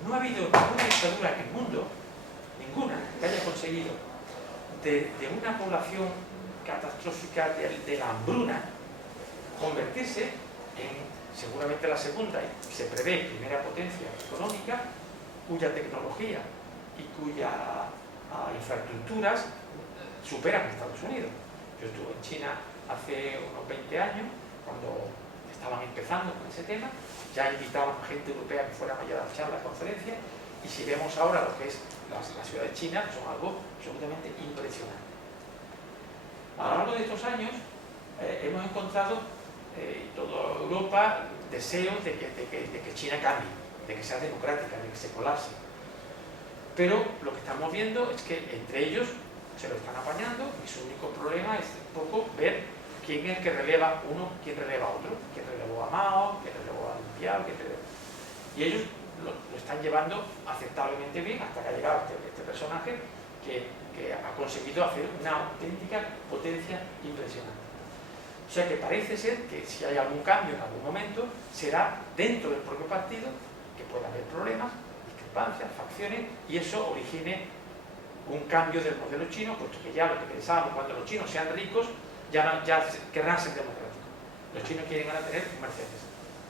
No ha habido ninguna dictadura en el mundo, ninguna, que haya conseguido de una población catastrófica de la hambruna convertirse en seguramente la segunda y se prevé primera potencia económica, cuya tecnología y cuya infraestructuras superan a Estados Unidos. Yo estuve en China hace unos 20 años, cuando estaban empezando con ese tema, ya invitaban a gente europea que fuera a dar charlas, conferencias, y si vemos ahora lo que es la ciudad de China, son algo absolutamente impresionante. A lo largo de estos años hemos encontrado toda Europa deseos de que China cambie, de que sea democrática, de que se colapse. Pero lo que estamos viendo es que entre ellos se lo están apañando y su único problema es un poco ver quién es el que releva uno, quién releva a otro, quién relevó a Mao, quién relevó a Deng Xiaoping, quién relevó. Y ellos lo están llevando aceptablemente bien hasta que ha llegado este personaje que ha conseguido hacer una auténtica potencia impresionante. O sea que parece ser que si hay algún cambio en algún momento, será dentro del propio partido, que pueda haber problemas, discrepancias, facciones, y eso origine un cambio del modelo chino, puesto que ya lo que pensábamos, cuando los chinos sean ricos, ya querrán ser democráticos. Los chinos quieren ahora tener un Mercedes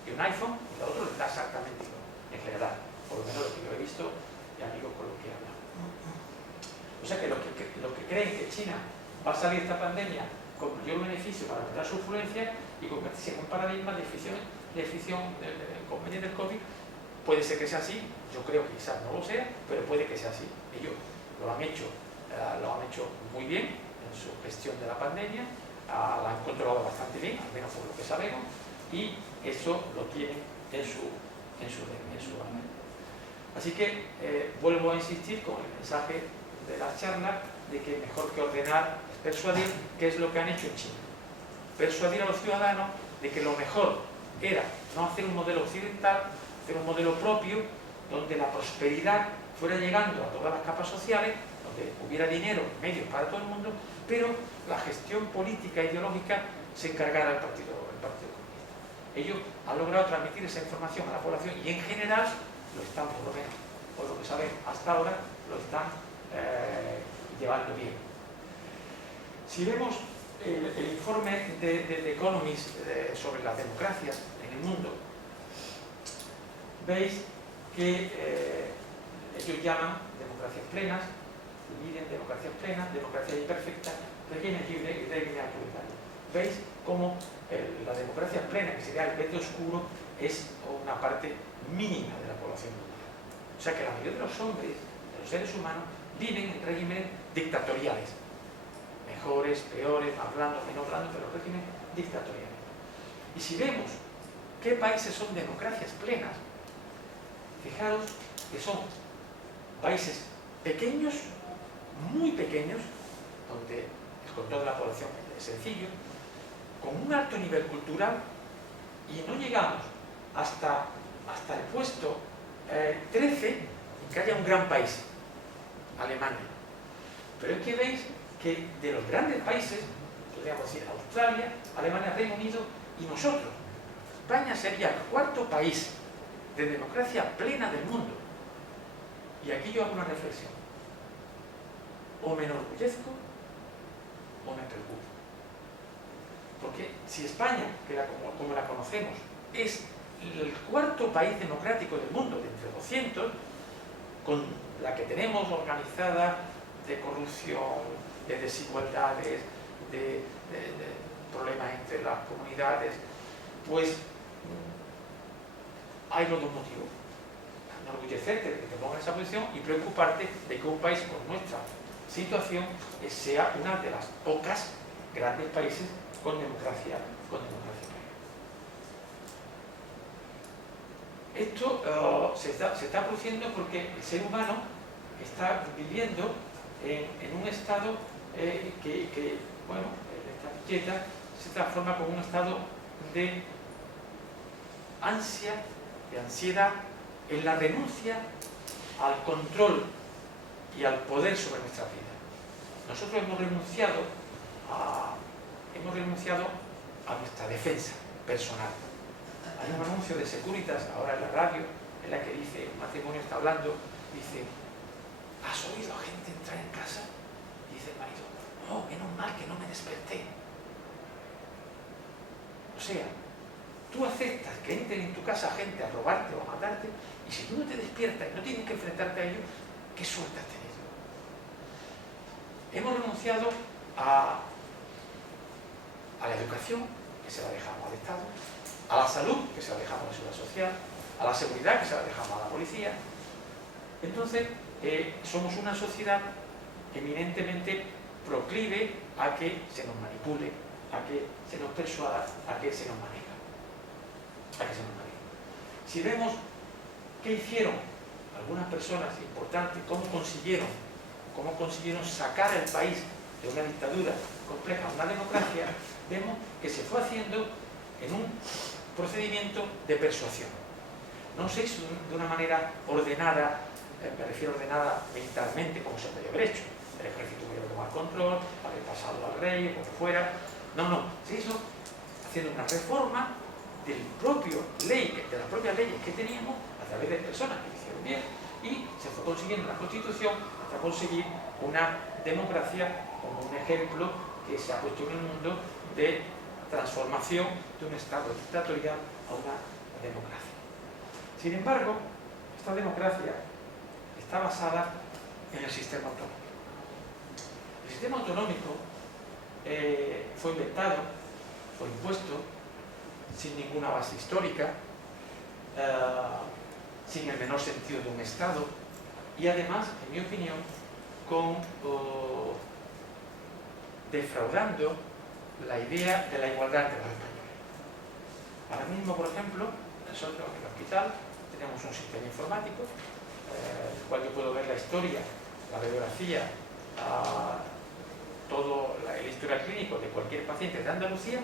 y un iPhone, y lo otro les da exactamente igual, en general, por lo menos lo que yo he visto y amigos con los que he hablado. O sea que los que creen que China va a salir de esta pandemia con mayor beneficio para aumentar su influencia y convertirse en un paradigma de ficción conveniente del COVID, puede ser que sea así, yo creo que quizás no lo sea, pero puede que sea así. Ellos lo han hecho muy bien en su gestión de la pandemia, la han controlado bastante bien, al menos por lo que sabemos, y eso lo tienen en su orden. Así que vuelvo a insistir con el mensaje de la charla de que mejor que ordenar es persuadir, que es lo que han hecho en China. Persuadir a los ciudadanos de que lo mejor era no hacer un modelo occidental, hacer un modelo propio, donde la prosperidad fuera llegando a todas las capas sociales, donde hubiera dinero, medios para todo el mundo, pero la gestión política e ideológica se encargara del Partido Comunista. Ellos han logrado transmitir esa información a la población y en general lo están, por lo menos, por lo que saben hasta ahora, lo están llevando bien. Si vemos el informe de The Economist sobre las democracias en el mundo, veis que ellos llaman democracias plenas, dividen democracias plenas, democracias imperfectas, régimen libre y régimen autoritario. Veis cómo la democracia plena, que sería el verde oscuro, es una parte mínima de la población mundial. O sea que la mayoría de los hombres, de los seres humanos, viven en regímenes dictatoriales. Mejores, peores, más blandos, menos blandos, pero regímenes dictatoriales. Y si vemos qué países son democracias plenas, fijaros que son países pequeños, muy pequeños, donde el control de la población es sencillo, con un alto nivel cultural, y no llegamos hasta el puesto 13 en que haya un gran país, Alemania. Pero es que veis que de los grandes países, podríamos decir Australia, Alemania, Reino Unido y nosotros, España sería el cuarto país de democracia plena del mundo. Y aquí yo hago una reflexión. O me enorgullezco o me preocupo. Porque si España, como la conocemos, es el cuarto país democrático del mundo, de entre 200, con la que tenemos organizada de corrupción, de desigualdades, de problemas entre las comunidades, pues hay los dos motivos. enorgullecerte de que te pongan en esa posición y preocuparte de que un país con nuestra situación sea una de las pocas grandes países con democracia plena. Esto se está produciendo porque el ser humano está viviendo en un estado bueno, esta etiqueta se transforma como un estado de ansia, de ansiedad, en la renuncia al control y al poder sobre nuestra vida. Nosotros hemos renunciado a nuestra defensa personal. Hay un anuncio de Securitas ahora en la radio en la que dice, un matrimonio está hablando, dice: ¿has oído a gente entrar en casa? Y dice el marido: no, menos mal que no me desperté. O sea, tú aceptas que entren en tu casa gente a robarte o a matarte, y si tú no te despiertas y no tienes que enfrentarte a ello, ¿qué suerte has tenido? Hemos renunciado a la educación, que se la dejamos al Estado, a la salud, que se la dejamos a la seguridad social, a la seguridad, que se la dejamos a la policía. Entonces, somos una sociedad eminentemente proclive a que se nos manipule, a que se nos persuada, a que se nos maneje. Si vemos qué hicieron algunas personas importantes, cómo consiguieron sacar al país de una dictadura compleja a una democracia, vemos que se fue haciendo en un procedimiento de persuasión. No se hizo de una manera ordenada, me refiero ordenada militarmente, como se podía haber hecho. El ejército hubiera tomado control, haber pasado al rey, o como fuera. No, se hizo haciendo una reforma de las propias leyes que teníamos a través de personas que hicieron bien, y se fue consiguiendo una constitución hasta conseguir una democracia como un ejemplo que se ha puesto en el mundo de transformación de un estado dictatorial a una democracia. Sin embargo, esta democracia está basada en el sistema autonómico. El sistema autonómico fue inventado, fue impuesto sin ninguna base histórica, sin el menor sentido de un Estado, y además, en mi opinión, defraudando la idea de la igualdad entre los españoles. Ahora mismo, por ejemplo, nosotros en el hospital tenemos un sistema informático, en el cual yo puedo ver la historia, la biografía, todo el historial clínico de cualquier paciente de Andalucía,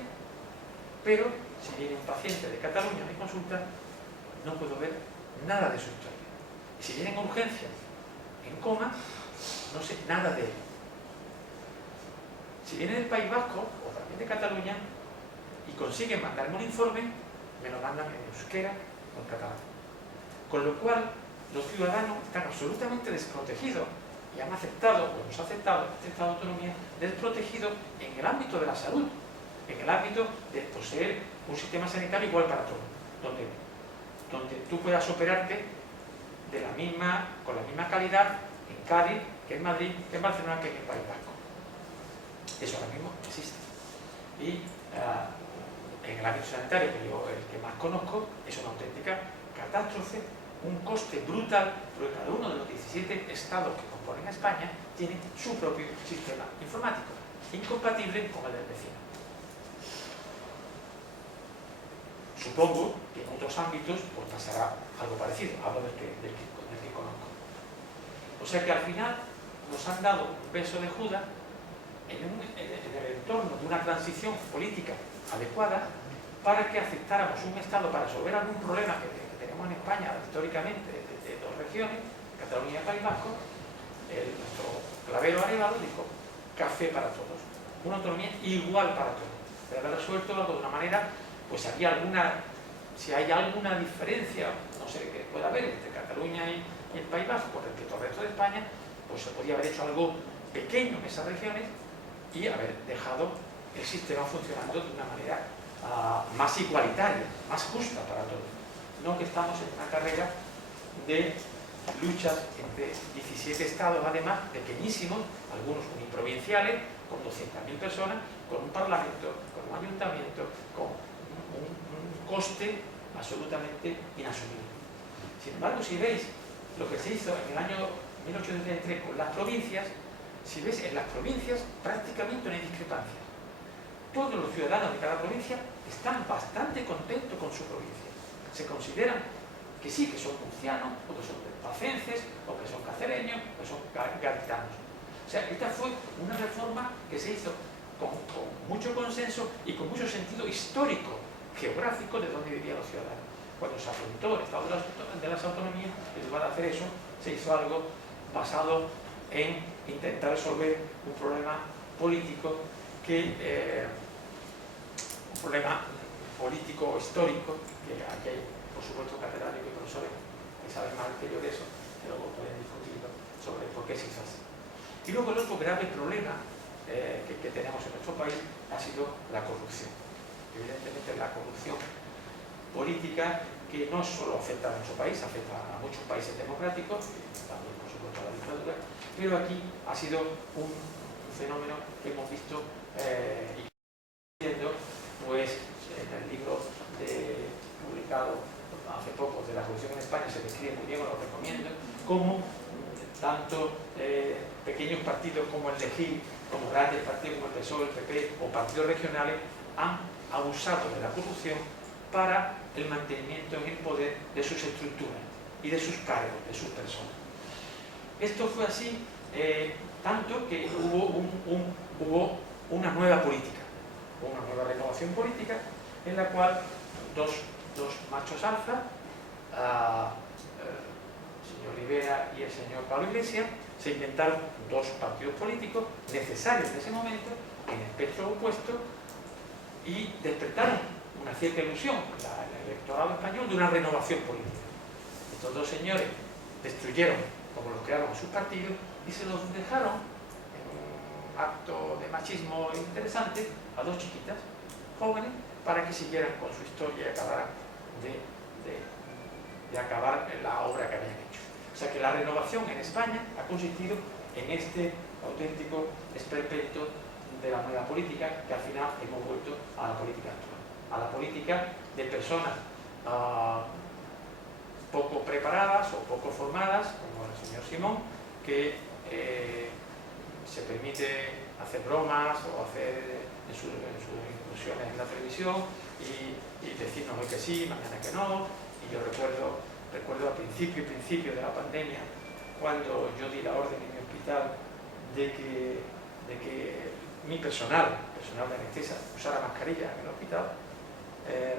pero si viene un paciente de Cataluña a mi consulta, no puedo ver nada de su historia. Y si viene en urgencia, en coma, no sé nada de él. Si viene del País Vasco, o también de Cataluña, y consiguen mandarme un informe, me lo mandan en euskera o en catalán. Con lo cual, los ciudadanos están absolutamente desprotegidos y han aceptado, o nos ha aceptado este Estado de autonomía, desprotegido en el ámbito de la salud, en el ámbito de poseer un sistema sanitario igual para todos, donde tú puedas operarte con la misma calidad en Cádiz, que en Madrid, que en Barcelona, que en el País Vasco. Eso ahora mismo existe. Y en el ámbito sanitario, que yo el que más conozco, es una auténtica catástrofe, un coste brutal, porque cada uno de los 17 estados que componen a España tiene su propio sistema informático, incompatible con el del vecino. Supongo que en otros ámbitos pues pasará algo parecido, hablo del que conozco. O sea que al final nos han dado un beso de Judas en el entorno de una transición política adecuada para que aceptáramos un Estado para resolver algún problema que tenemos en España históricamente de dos regiones, Cataluña y País Vasco. Nuestro clavero Arévalo dijo: café para todos, una autonomía igual para todos. Pero haber resuelto algo de una manera, pues si hay alguna diferencia, no sé qué pueda haber entre Cataluña y el País Vasco con respecto al resto de España, pues se podría haber hecho algo pequeño en esas regiones y haber dejado el sistema funcionando de una manera más igualitaria, más justa para todos. No que estamos en una carrera de luchas entre 17 estados, además pequeñísimos, algunos uniprovinciales, con 200.000 personas, con un parlamento, con un ayuntamiento, con un coste absolutamente inasumible. Sin embargo, si veis lo que se hizo en el año 1833 con las provincias, si ves, en las provincias prácticamente no hay discrepancias. Todos los ciudadanos de cada provincia están bastante contentos con su provincia. Se consideran que sí, que son murcianos, o que son pacenses, o que son cacereños, o que son gaditanos. O sea, esta fue una reforma que se hizo con mucho consenso y con mucho sentido histórico, geográfico, de dónde vivían los ciudadanos. Cuando se afrontó el Estado de las autonomías, en lugar de hacer eso, se hizo algo basado en intentar resolver un problema político un problema político histórico, que aquí hay, por supuesto, catedráticos y profesores que saben más que yo de eso, que luego pueden discutirlo sobre por qué se hizo así. Y luego el otro grave problema que tenemos en nuestro país ha sido la corrupción. Evidentemente la corrupción política, que no solo afecta a nuestro país, afecta a muchos países democráticos, y también por supuesto a la dictadura, pero aquí ha sido un fenómeno que hemos visto y viendo, pues en el libro publicado hace poco de la corrupción en España se describe muy bien, os lo recomiendo, cómo tanto pequeños partidos como el de Gil, como grandes partidos como el PSOE, el PP o partidos regionales han abusado de la corrupción para el mantenimiento en el poder de sus estructuras y de sus cargos, de sus personas. Esto fue así tanto que hubo una nueva política, una nueva renovación política en la cual dos machos alfa, el señor Rivera y el señor Pablo Iglesias, se inventaron dos partidos políticos necesarios en ese momento, en espectro opuesto, y despertaron una cierta ilusión en el electorado español de una renovación política. Estos dos señores destruyeron, como los crearon, sus partidos y se los dejaron en un acto de machismo interesante a dos chiquitas jóvenes para que siguieran con su historia y acabaran de acabar la obra que habían hecho. O sea que la renovación en España ha consistido en este auténtico esperpento de la nueva política, que al final hemos vuelto a la política actual, a la política de personas poco preparadas o poco formadas, como el señor Simón, que se permite hacer bromas o hacer en sus incursiones en la televisión y decirnos hoy que sí, mañana que no. Y yo recuerdo al principio de la pandemia, cuando yo di la orden en mi hospital de que mi personal de anestesia usara mascarilla en el hospital,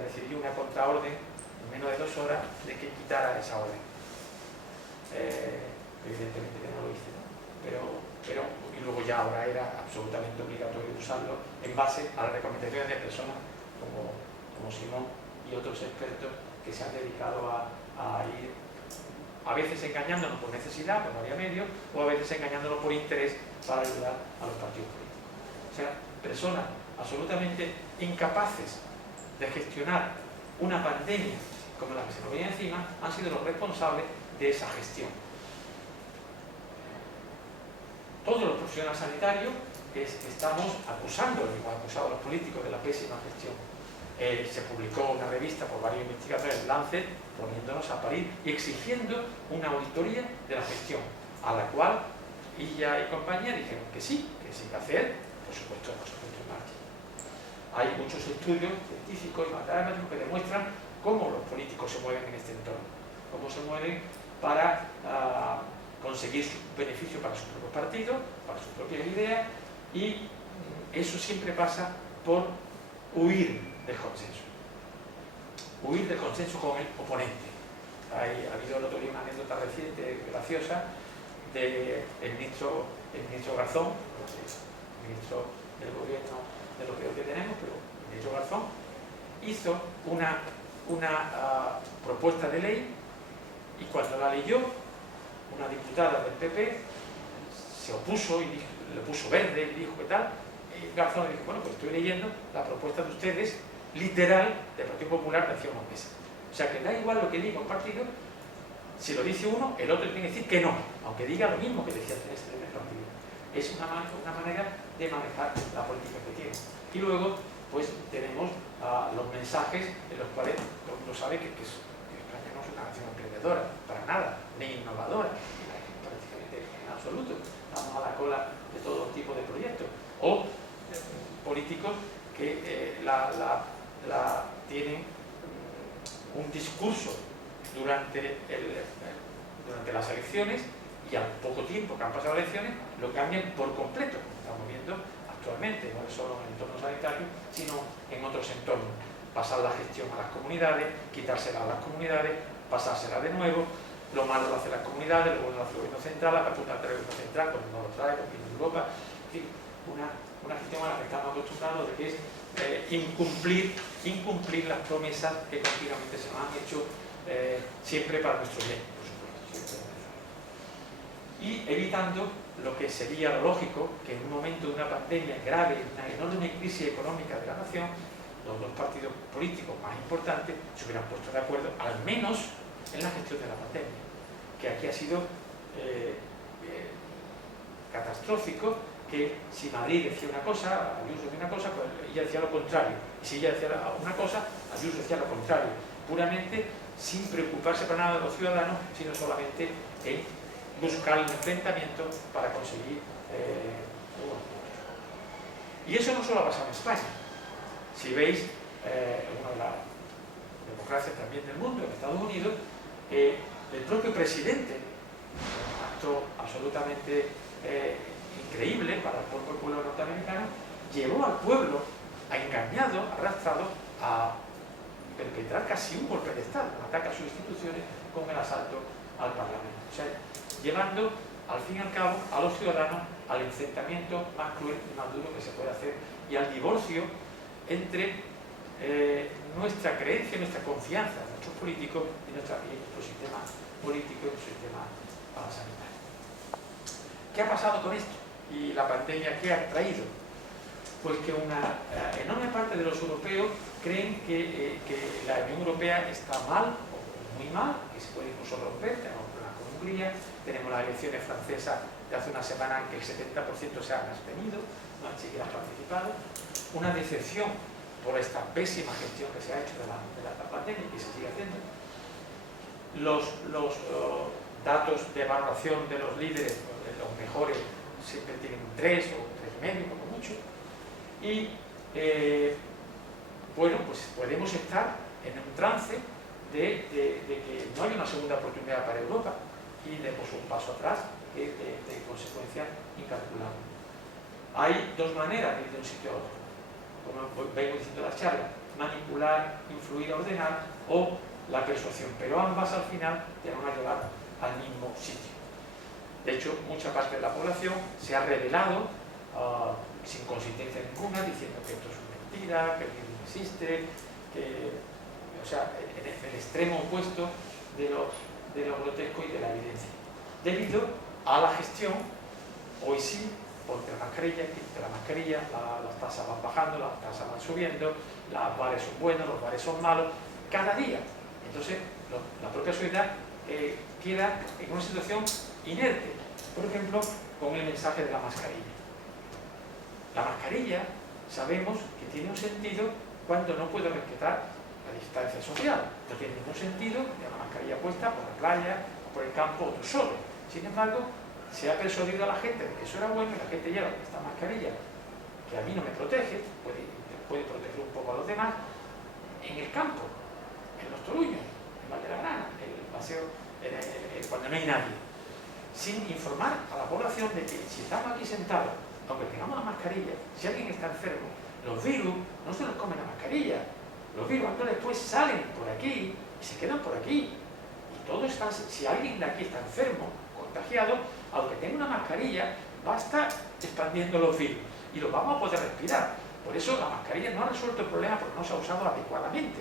recibí una contraorden en menos de 2 horas de que quitara esa orden. Evidentemente que no lo hice, ¿no? Pero y luego ya ahora era absolutamente obligatorio usarlo en base a las recomendaciones de personas como Simón y otros expertos que se han dedicado a ir a veces engañándonos por necesidad, pues no había medios, o a veces engañándonos por interés para ayudar a los partidos políticos. O sea, personas absolutamente incapaces de gestionar una pandemia como la que se nos venía encima, han sido los responsables de esa gestión. Todos los profesionales sanitarios estamos acusando a los políticos de la pésima gestión. Se publicó una revista por varios investigadores, el Lancet, poniéndonos a parir y exigiendo una auditoría de la gestión, a la cual ella y compañía dijeron que sí, que sin hacer, por supuesto, no se puso en marcha. Hay muchos estudios científicos y matemáticos que demuestran cómo los políticos se mueven en este entorno, cómo se mueven para conseguir su beneficio para sus propios partidos, para sus propias ideas, y eso siempre pasa por huir del consenso. Huir del consenso con el oponente. Ha habido el otro día una anécdota reciente, graciosa, del ministro Garzón, el ministro del gobierno de lo peor que tenemos, pero el ministro Garzón hizo una propuesta de ley, y cuando la leyó, una diputada del PP se opuso y le puso verde y dijo que tal. Y Garzón le dijo, bueno, pues estoy leyendo la propuesta de ustedes literal del Partido Popular de hace unos meses. O sea que da igual lo que diga un partido, si lo dice uno, el otro tiene que decir que no, aunque diga lo mismo que decía este partido. Es una manera de manejar la política que tiene. Y luego, pues tenemos los mensajes en los cuales todo el mundo sabe que España no es un una nación emprendedora, para nada, ni innovadora, prácticamente en absoluto. Estamos a la cola de todo tipo de proyectos. O políticos que tienen un discurso durante las elecciones y al poco tiempo que han pasado las elecciones lo cambian por completo, como estamos viendo actualmente, no solo en el entorno sanitario, sino en otros entornos. Pasar la gestión a las comunidades, quitársela a las comunidades, pasársela de nuevo, lo malo lo hacen las comunidades, lo bueno lo hace el gobierno central, la captura del gobierno central, cuando no lo trae, como en Europa, en fin, una gestión a la que estamos acostumbrados, de que es incumplir las promesas que continuamente se nos han hecho, siempre para nuestro bien, por supuesto. Y evitando lo que sería lo lógico, que en un momento de una pandemia grave, una enorme crisis económica de la nación, los dos partidos políticos más importantes se hubieran puesto de acuerdo, al menos en la gestión de la pandemia, que aquí ha sido catastrófico, que si Madrid decía una cosa, Ayuso decía una cosa, pues ella decía lo contrario. Y si ella decía una cosa, Ayuso decía lo contrario. Puramente sin preocuparse para nada de los ciudadanos, sino solamente en buscar el enfrentamiento para conseguir unos puntos. Y eso no solo ha pasado en España. Si veis, una de las democracias también del mundo, en Estados Unidos, el propio presidente, un acto absolutamente increíble para el pueblo norteamericano, llevó al pueblo engañado, arrastrado a perpetrar casi un golpe de Estado, un ataque a sus instituciones con el asalto al Parlamento. O sea, llevando al fin y al cabo a los ciudadanos al enfrentamiento más cruel y más duro que se puede hacer y al divorcio entre nuestra creencia, nuestra confianza en nuestros políticos y nuestro sistema político y nuestro sistema sanitario. ¿Qué ha pasado con esto? ¿Y la pandemia qué ha traído? Pues que una enorme parte de los europeos creen que la Unión Europea está mal, o muy mal, que se puede incluso romper. Tenemos problemas con Hungría, tenemos las elecciones francesas de hace una semana en que el 70% se han abstenido, no han siquiera participado. Una decepción por esta pésima gestión que se ha hecho de la pandemia y que se sigue haciendo. Los datos de evaluación de los líderes, los mejores, siempre tienen un 3 o un 3,5 como mucho. Y bueno, pues podemos estar en un trance de que no hay una segunda oportunidad para Europa y demos un paso atrás que de consecuencia incalculable. Hay dos maneras de ir de un sitio a otro, como vengo diciendo en la charla: manipular, influir, ordenar, o la persuasión, pero ambas al final te van a llevar al mismo sitio. De hecho, mucha parte de la población se ha rebelado sin consistencia ninguna, diciendo que esto es mentira, que el virus no existe, o sea, en el extremo opuesto de lo grotesco y de la evidencia. Debido a la gestión, hoy sí, ponte la mascarilla, quítate la mascarilla, las tasas van bajando, las tasas van subiendo, los bares son buenos, los bares son malos, cada día. Entonces, la propia sociedad queda en una situación inerte, por ejemplo, con el mensaje de la mascarilla. La mascarilla sabemos que tiene un sentido cuando no puedo respetar la distancia social. No tiene ningún sentido tener una mascarilla puesta por la playa, o por el campo, o tú solo. Sin embargo, se ha persuadido a la gente de que eso era bueno y la gente lleva esta mascarilla, que a mí no me protege, puede proteger un poco a los demás, en el campo, en los Toruños, en Val de la Grana, en el paseo, cuando no hay nadie, sin informar a la población de que si estamos aquí sentados, aunque tengamos la mascarilla, si alguien está enfermo, los virus no se los comen la mascarilla, los virus antes después salen por aquí y se quedan por aquí, y todos están, si alguien de aquí está enfermo, contagiado, aunque tenga una mascarilla, va a estar expandiendo los virus y los vamos a poder respirar. Por eso la mascarilla no ha resuelto el problema porque no se ha usado adecuadamente.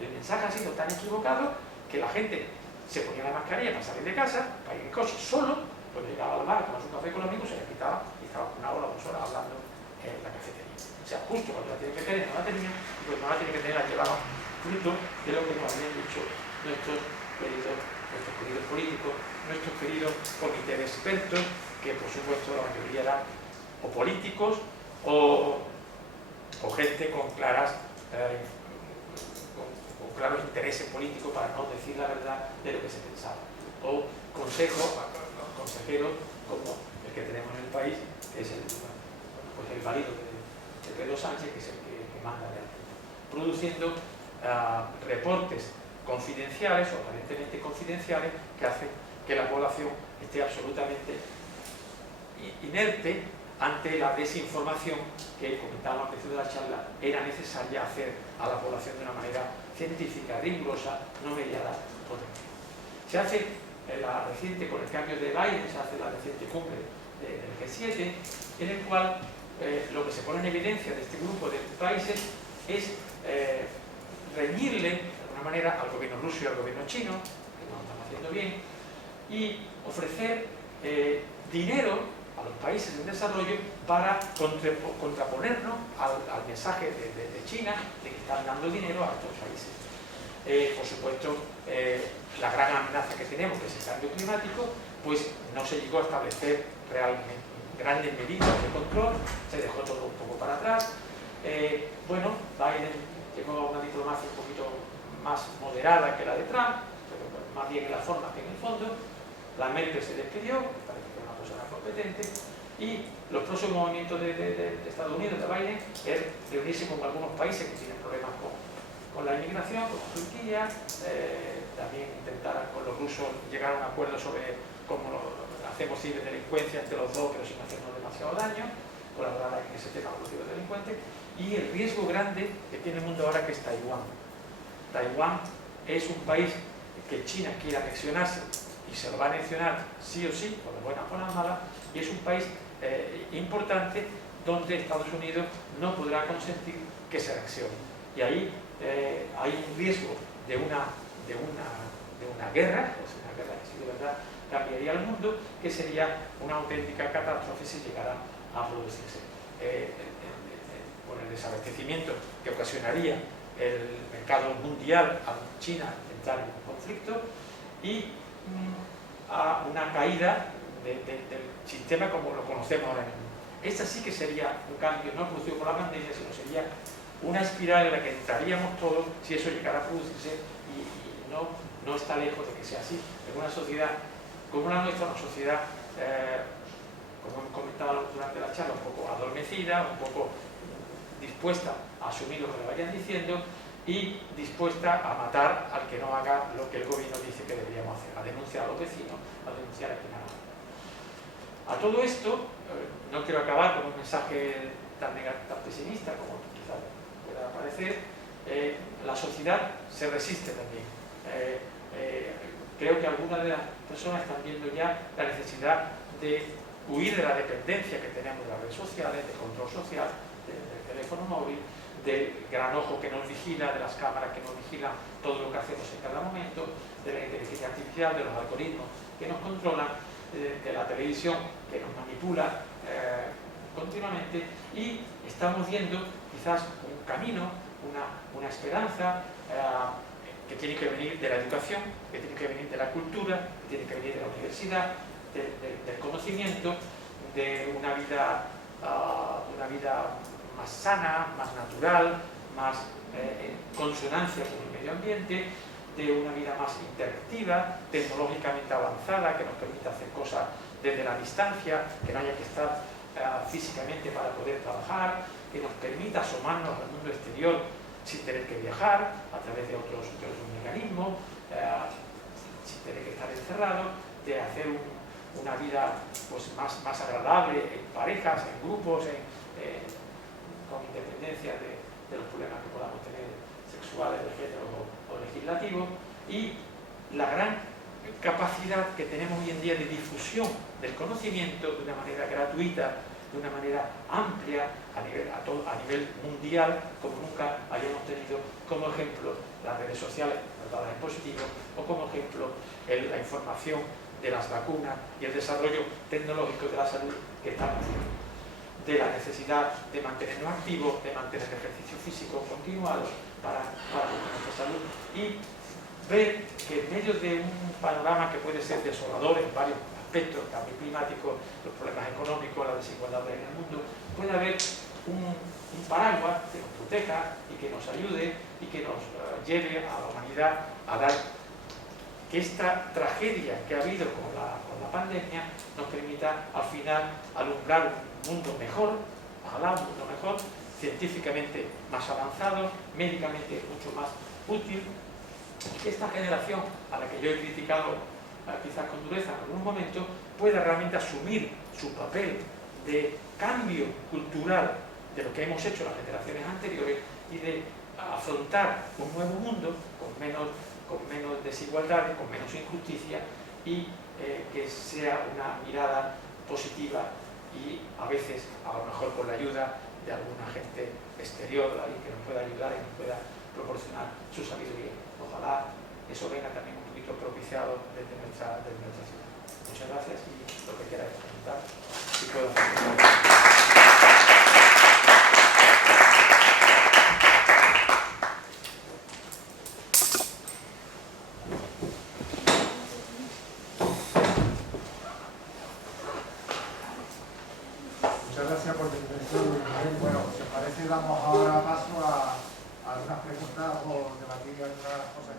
El mensaje ha sido tan equivocado que la gente se ponía la mascarilla para salir de casa, para ir en coche solo, cuando llegaba al bar a tomarse un café con los amigos, se la quitaba y estaba una hora o 2 horas hablando en la cafetería. O sea, justo cuando la tiene que tener, no la tenía, y cuando no la tiene que tener, la llevaba fruto de lo que nos habían dicho nuestros queridos políticos, nuestros queridos comités de expertos, que por supuesto la mayoría eran o políticos o gente con claras claros intereses políticos, para no decir la verdad de lo que se pensaba. O consejeros como el que tenemos en el país, que es el marido de Pedro Sánchez, que es el que manda realmente, produciendo reportes confidenciales o aparentemente confidenciales que hacen que la población esté absolutamente inerte ante la desinformación que, comentábamos al principio de la charla, era necesaria hacer a la población de una manera científica, rigurosa, no mediada por el tiempo. Se hace con el cambio de Biden, se hace la reciente cumbre del G7, en el cual lo que se pone en evidencia de este grupo de países es reñirle de alguna manera al gobierno ruso y al gobierno chino, que no están haciendo bien, y ofrecer dinero a los países en desarrollo para contraponernos al mensaje de China de que están dando dinero a estos países. Por supuesto, la gran amenaza que tenemos, que es el cambio climático, pues no se llegó a establecer realmente grandes medidas de control, se dejó todo un poco para atrás. Bueno, Biden llegó a una diplomacia un poquito más moderada que la de Trump, pero más bien en la forma que en el fondo. La Merkel se despidió, me parece que era una persona competente, y los próximos movimientos de Estados Unidos, de Biden, es reunirse con algunos países que tienen problemas con la inmigración, como Turquía, también intentar con los rusos llegar a un acuerdo sobre cómo hacemos ciberdelincuencia entre los dos, pero sin hacernos demasiado daño, colaborar en ese tema con los ciberdelincuentes, y el riesgo grande que tiene el mundo ahora, que es Taiwán. Taiwán es un país que China quiere anexionarse, y se lo va a anexionar sí o sí, por las buenas o por las malas, y es un país importante donde Estados Unidos no podrá consentir que se anexione. Y ahí hay un riesgo de una guerra, o sea, una guerra que si de verdad cambiaría el mundo, que sería una auténtica catástrofe si llegara a producirse. Por el desabastecimiento que ocasionaría el mercado mundial a China entrar en un conflicto, y a una caída del sistema como lo conocemos ahora mismo. Esta sí que sería un cambio no producido por la pandemia, sino sería una espiral en la que entraríamos todos si eso llegara a producirse, y no está lejos de que sea así. En una sociedad como la nuestra, una sociedad, como hemos comentado durante la charla, un poco adormecida, un poco dispuesta a asumir lo que le vayan diciendo, y dispuesta a matar al que no haga lo que el gobierno dice que deberíamos hacer, a denunciar a los vecinos, a denunciar a quien haga. A todo esto, no quiero acabar con un mensaje tan pesimista como quizás pueda parecer. La sociedad se resiste también. Creo que algunas de las personas están viendo ya la necesidad de huir de la dependencia que tenemos de las redes sociales, del control social, del teléfono móvil, del gran ojo que nos vigila, de las cámaras que nos vigilan todo lo que hacemos en cada momento, de la inteligencia artificial, de los algoritmos que nos controlan, de la televisión que nos manipula continuamente, y estamos viendo quizás un camino, una esperanza que tiene que venir de la educación, que tiene que venir de la cultura, que tiene que venir de la universidad, del conocimiento, de una vida más sana, más natural, más en consonancia con el medio ambiente, de una vida más interactiva, tecnológicamente avanzada, que nos permita hacer cosas desde la distancia, que no haya que estar físicamente para poder trabajar, que nos permita asomarnos al mundo exterior sin tener que viajar, a través de otros mecanismos, sin tener que estar encerrados, de hacer una vida pues, más agradable en parejas, en grupos, con independencia de los problemas que podamos tener sexuales, de género o legislativos, y la gran capacidad que tenemos hoy en día de difusión del conocimiento de una manera gratuita, de una manera amplia a nivel mundial, como nunca hayamos tenido, como ejemplo las redes sociales tratadas en positivo, o como ejemplo la información de las vacunas y el desarrollo tecnológico de la salud que estamos haciendo, de la necesidad de mantenernos activos, de mantener ejercicio físico continuado para nuestra salud, y ver que en medio de un panorama que puede ser desolador en varios aspectos, cambio climático, los problemas económicos, la desigualdad en el mundo, puede haber un paraguas que nos proteja y que nos ayude y que nos lleve a la humanidad a dar que esta tragedia que ha habido con la pandemia nos permita al final alumbrar un mundo mejor, ojalá un mundo mejor, científicamente más avanzado, médicamente mucho más útil, y que esta generación a la que yo he criticado quizás con dureza en algún momento pueda realmente asumir su papel de cambio cultural de lo que hemos hecho las generaciones anteriores y de afrontar un nuevo mundo con menos desigualdades, con menos injusticia y que sea una mirada positiva y a veces, a lo mejor con la ayuda de alguna gente exterior, alguien que nos pueda ayudar y nos pueda proporcionar su sabiduría. Ojalá eso venga también un poquito propiciado desde nuestra ciudad. Muchas gracias y lo que queráis preguntar, si puedo hacer. Muchas gracias por tu intervención. Bueno, si os parece, damos ahora paso a algunas preguntas o debatir algunas cosas.